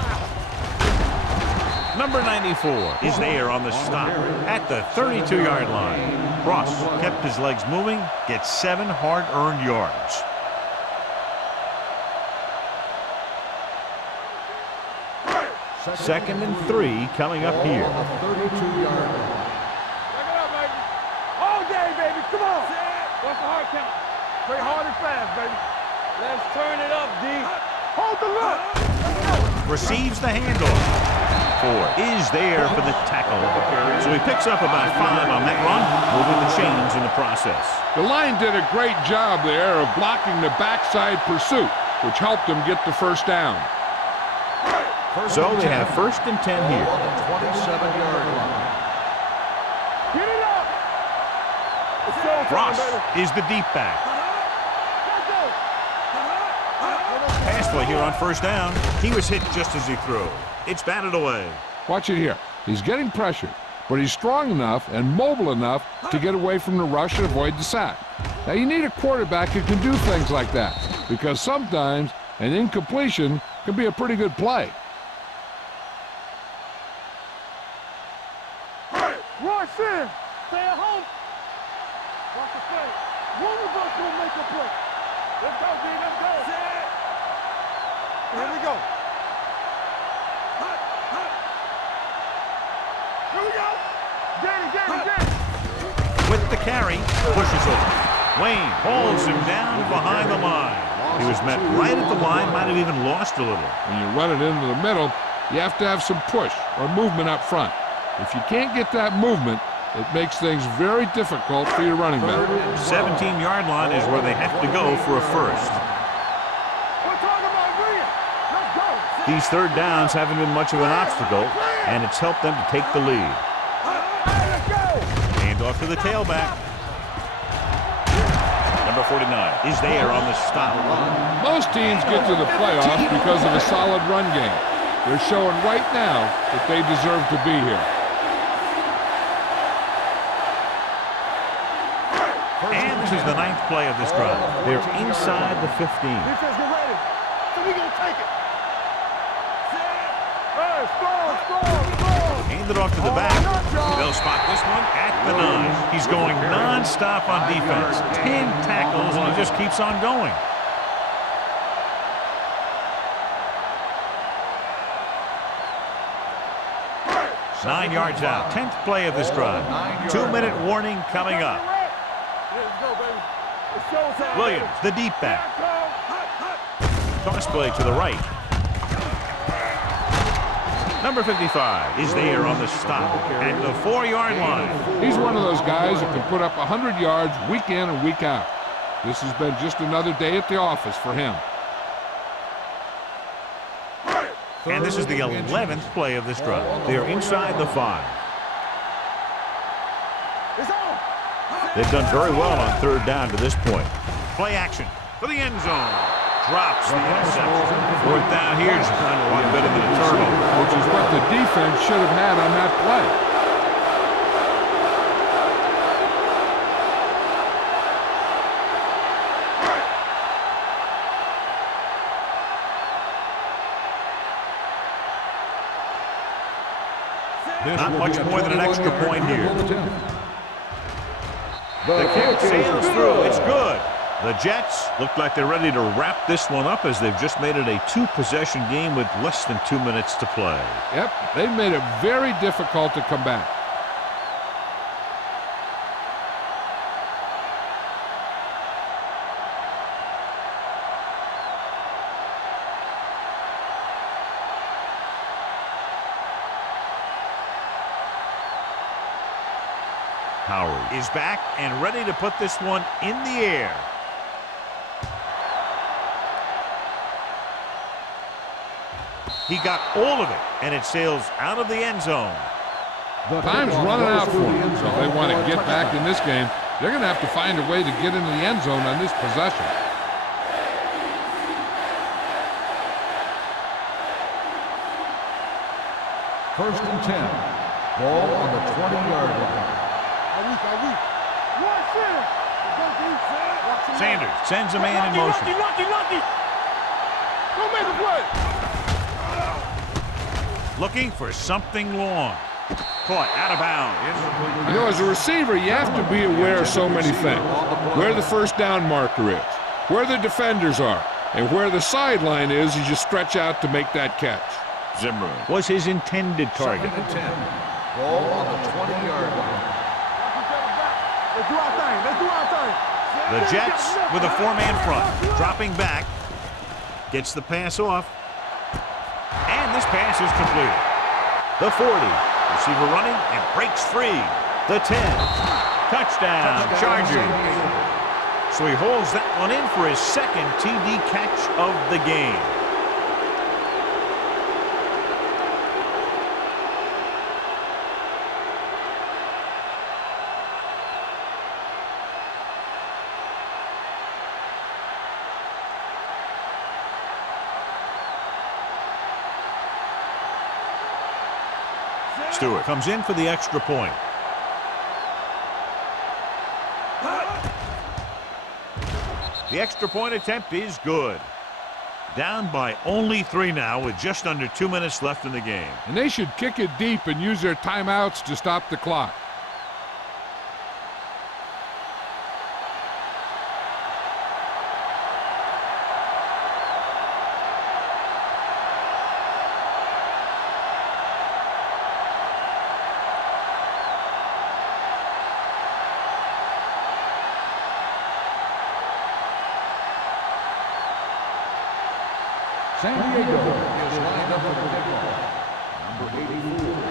Number 94 is there on the stop at the 32-yard line. Ross kept his legs moving, gets 7 hard-earned yards. Second and 3 coming up here. 32-yard line. Back it up, baby. All day, baby. Come on. What's the hard count? Play hard and fast, baby. Let's turn it up, D. Hold the look. Receives the handoff. is there for the tackle. So he picks up about 5 on that run, moving the chains in the process. The line did a great job there of blocking the backside pursuit, which helped them get the first down. So they have 1st and 10 here. On the 27-yard line. Get it up. It's showtime, Ross baby. is the deep back. Let's go. Pass play here on 1st down. He was hit just as he threw. It's batted away. Watch it here. He's getting pressured, but he's strong enough and mobile enough to get away from the rush and avoid the sack. Now, you need a quarterback who can do things like that, because sometimes an incompletion can be a pretty good play. Rush in. Stay at home. Watch the play. One of us will make a play. Let's go, D. Let's go. Here we go. Here we go. Danny. With the carry, pushes over. Wayne hauls him down behind the line. He was met right at the line, might have even lost a little. When you run it into the middle, you have to have some push or movement up front. If you can't get that movement, it makes things very difficult for your running back. 17-yard line is where they have to go for a first. We're talking about Williams. Let's go. These 3rd downs haven't been much of an obstacle, and it's helped them to take the lead. Let's go. Hand off to the tailback. Number 49 is there on the stop. Most teams get to the playoffs because of a solid run game. They're showing right now that they deserve to be here. And this is the 9th play of this drive. They're inside the 15. Defense, get ready. So we gonna take it. Hey, score. Hand it off to the back. They'll spot this one at the 9. He's going non-stop on defense. 10 tackles, and he just keeps on going. Nine yards out. 10th play of this drive. 2-minute warning coming up. Let's go, baby. It's showtime. Williams, the deep back. Toss play to the right. Number 55 is there on the stop at the 4-yard line. He's one of those guys that can put up 100 yards week in and week out. This has been just another day at the office for him. And this is the 11th play of this drive. They're inside the 5. It's on. They've done very well on 3rd down to this point. Play action for the end zone. Drops the interception. 4th down here is kind of one better than a turnover. Which is what the defense should have had on that play. Not much more than an extra point here. The kick sails through. It's good. The Jets look like they're ready to wrap this one up as they've just made it a 2-possession game with less than 2 minutes to play. Yep, they've made it very difficult to come back. Howard is back and ready to put this one in the air. He got all of it, and it sails out of the end zone. Time's running out for them, so if they want to get back in this game, they're going to have to find a way to get into the end zone on this possession. First and 10. Ball on the 20-yard line. Sanders sends a man in motion. Go make a play. Looking for something long. Caught out of bounds. You know, as a receiver, you have to be aware of so many things. Where the first down marker is, where the defenders are, and where the sideline is as you stretch out to make that catch. Zimmerman was his intended target. Second and 10. Ball on the 20-yard line. Let's do our thing. Let's do our thing. The Jets with a 4-man front. Dropping back. Gets the pass off. And this pass is completed. The 40. Receiver running and breaks free. The 10. Touchdown, Chargers. So he holds that one in for his second TD catch of the game. Stewart comes in for the extra point. The extra point attempt is good. Down by only 3 now with just under 2 minutes left in the game. And they should kick it deep and use their timeouts to stop the clock. San Diego is lined up for the kickoff. Number 84.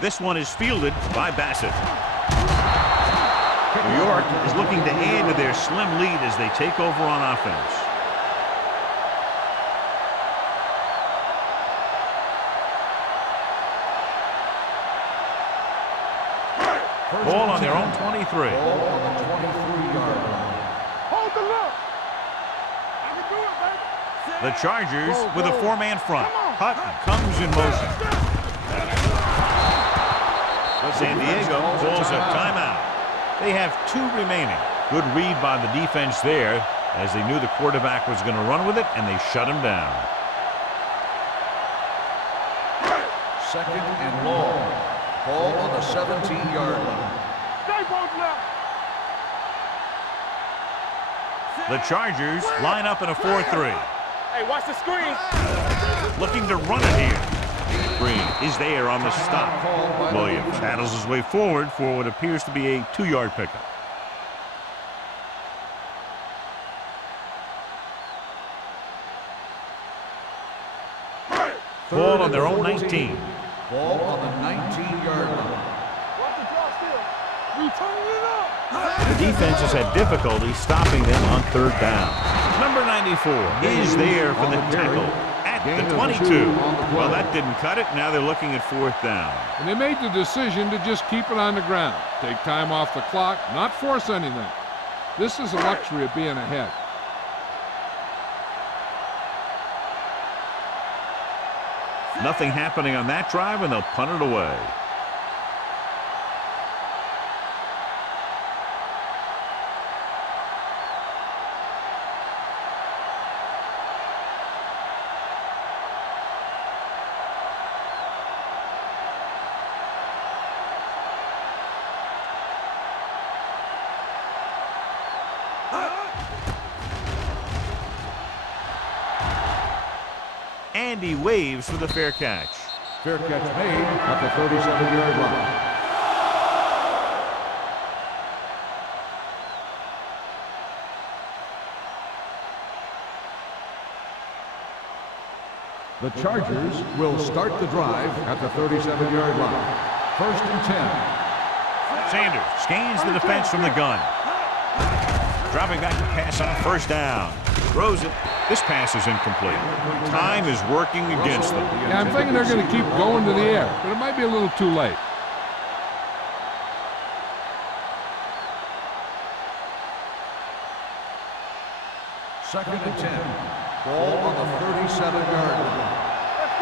This one is fielded by Bassett. New York is looking to add to their slim lead as they take over on offense. Ball on their own 23. Ball on the 23-yard line. Hold the look. I can do it, baby. The Chargers with a 4-man front. Hutton comes in motion. San Diego calls a timeout. They have 2 remaining. Good read by the defense there as they knew the quarterback was going to run with it, and they shut him down. 2nd and long. Ball on the 17-yard line. Stay both left. The Chargers line up in a 4-3. Hey, watch the screen. Looking to run it here. Green is there on the stop. Williams battles his way forward for what appears to be a 2-yard pickup. Ball on their own 19. Ball on the 19-yard line. Watch the draw still. We turning it up. The defense has had difficulty stopping them on 3rd down. Number 94 is there for the tackle at the 22. Well, that didn't cut it. Now they're looking at 4th down. And they made the decision to just keep it on the ground. Take time off the clock, not force anything. This is the luxury of being ahead. Nothing happening on that drive, and they'll punt it away. Andy waves for the fair catch. Fair catch made at the 37-yard line. The Chargers will start the drive at the 37-yard line. 1st and 10. Sanders scans the defense from the gun. Dropping back to pass on 1st down. Throws it. This pass is incomplete. Time is working against them. Yeah, I'm thinking they're going to keep going to the air, but it might be a little too late. Second and 10. Ball on the 37-yard line. Let's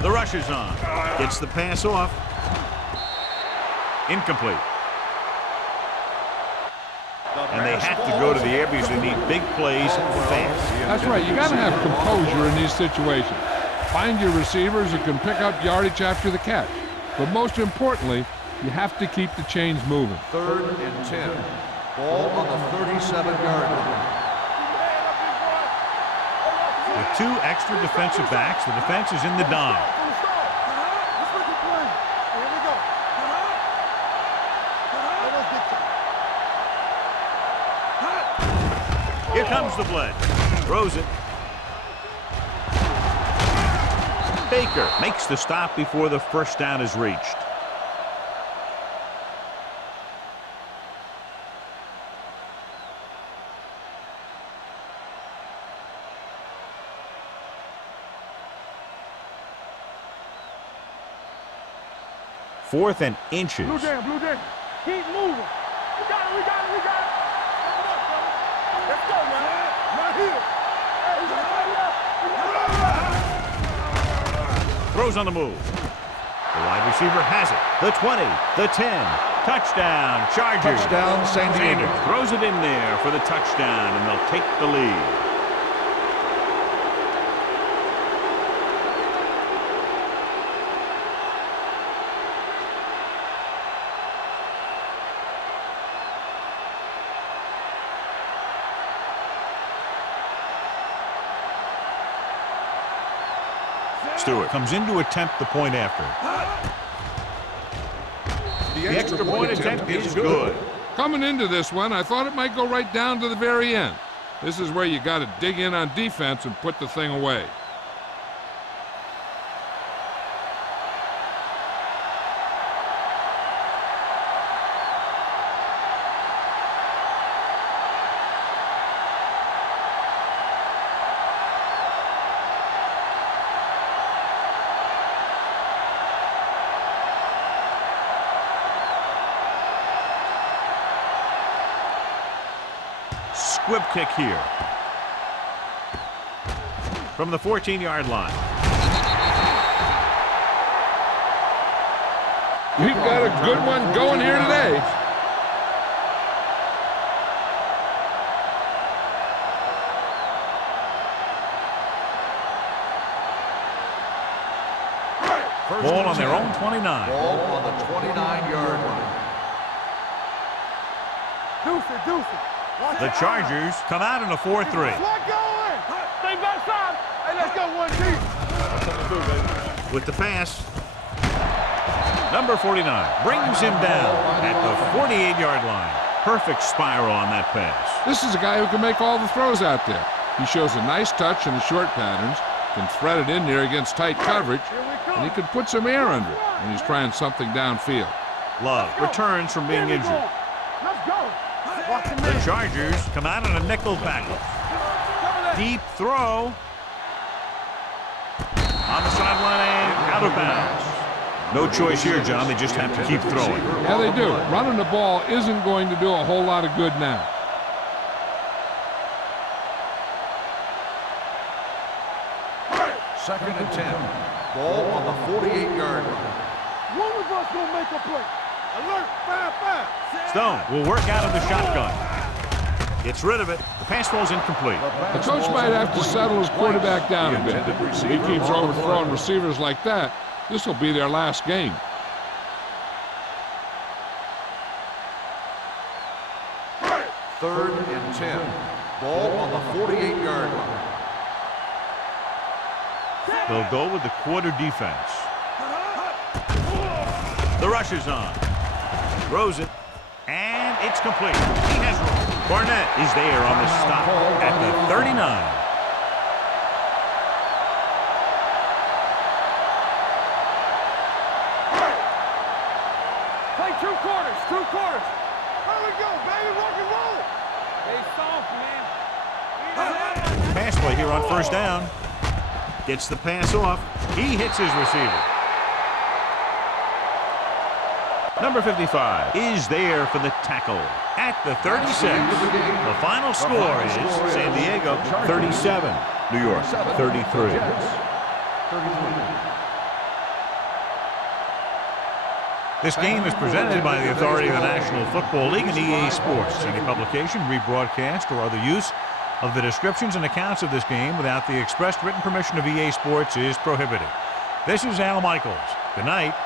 go. The rush is on. Gets the pass off. Incomplete. And they have to go to the air because they need big plays fast. That's right. You got to have composure in these situations. Find your receivers who can pick up yardage after the catch. But most importantly, you have to keep the chains moving. 3rd and 10. Ball on the 37-yard line. With 2 extra defensive backs, the defense is in the dime. Let's make a play. Here we go. Let us get Here comes the blitz. Throws it. Baker makes the stop before the first down is reached. Fourth and inches. Blue Jam, Blue Jam. Keep moving. We got it, we got it, we got it. Let's go, man. Right here. Hey, Throws on the move. The wide receiver has it. The 20, the 10. Touchdown, Chargers. Touchdown, San Diego. Sanders throws it in there for the touchdown, and they'll take the lead. Stewart comes in to attempt the point after. The extra point attempt is good. Coming into this one, I thought it might go right down to the very end. This is where you got to dig in on defense and put the thing away. Squib kick here. From the 14-yard line. We've got a good one going here today. Ball on their own 29. Ball on the 29-yard line. Deuce it, deuce it. The Chargers come out in a 4-3. Let go in. Stay back side. Hey, let's go one deep. With the pass. Number 49 brings him down at the 48-yard line. Perfect spiral on that pass. This is a guy who can make all the throws out there. He shows a nice touch in the short patterns, can thread it in there against tight coverage, and he can put some air under it when he's trying something downfield. Love returns from being injured. Let's go. The Chargers come out in a nickel package. Deep throw. On the sideline and out of bounds. No choice here, John. They just have to keep throwing. Yeah, they do. Running the ball isn't going to do a whole lot of good now. Second and 10. Ball on the 48-yard line. One of us gonna make a play. Alert, 5-5. Stone will work out of the shotgun. Gets rid of it. The pass ball's incomplete. The coach might have to settle his quarterback down a bit. If he keeps overthrowing receivers like that, this will be their last game. Third and 10. Ball on the 48-yard line. They'll go with the quarter defense. The rush is on. Throws it. And it's complete. He has room. Barnett is there on the stop at the 39. Play 2 quarters, 2 quarters. Here we go, baby, rock and roll. Stay soft, man. Pass play here on first down. Gets the pass off. He hits his receiver. Number 55 is there for the tackle at the 36. The final score is San Diego 37, New York 33. This game is presented by the authority of the National Football League and EA Sports. Any publication, rebroadcast, or other use of the descriptions and accounts of this game without the expressed written permission of EA Sports is prohibited. This is Al Michaels. Good night.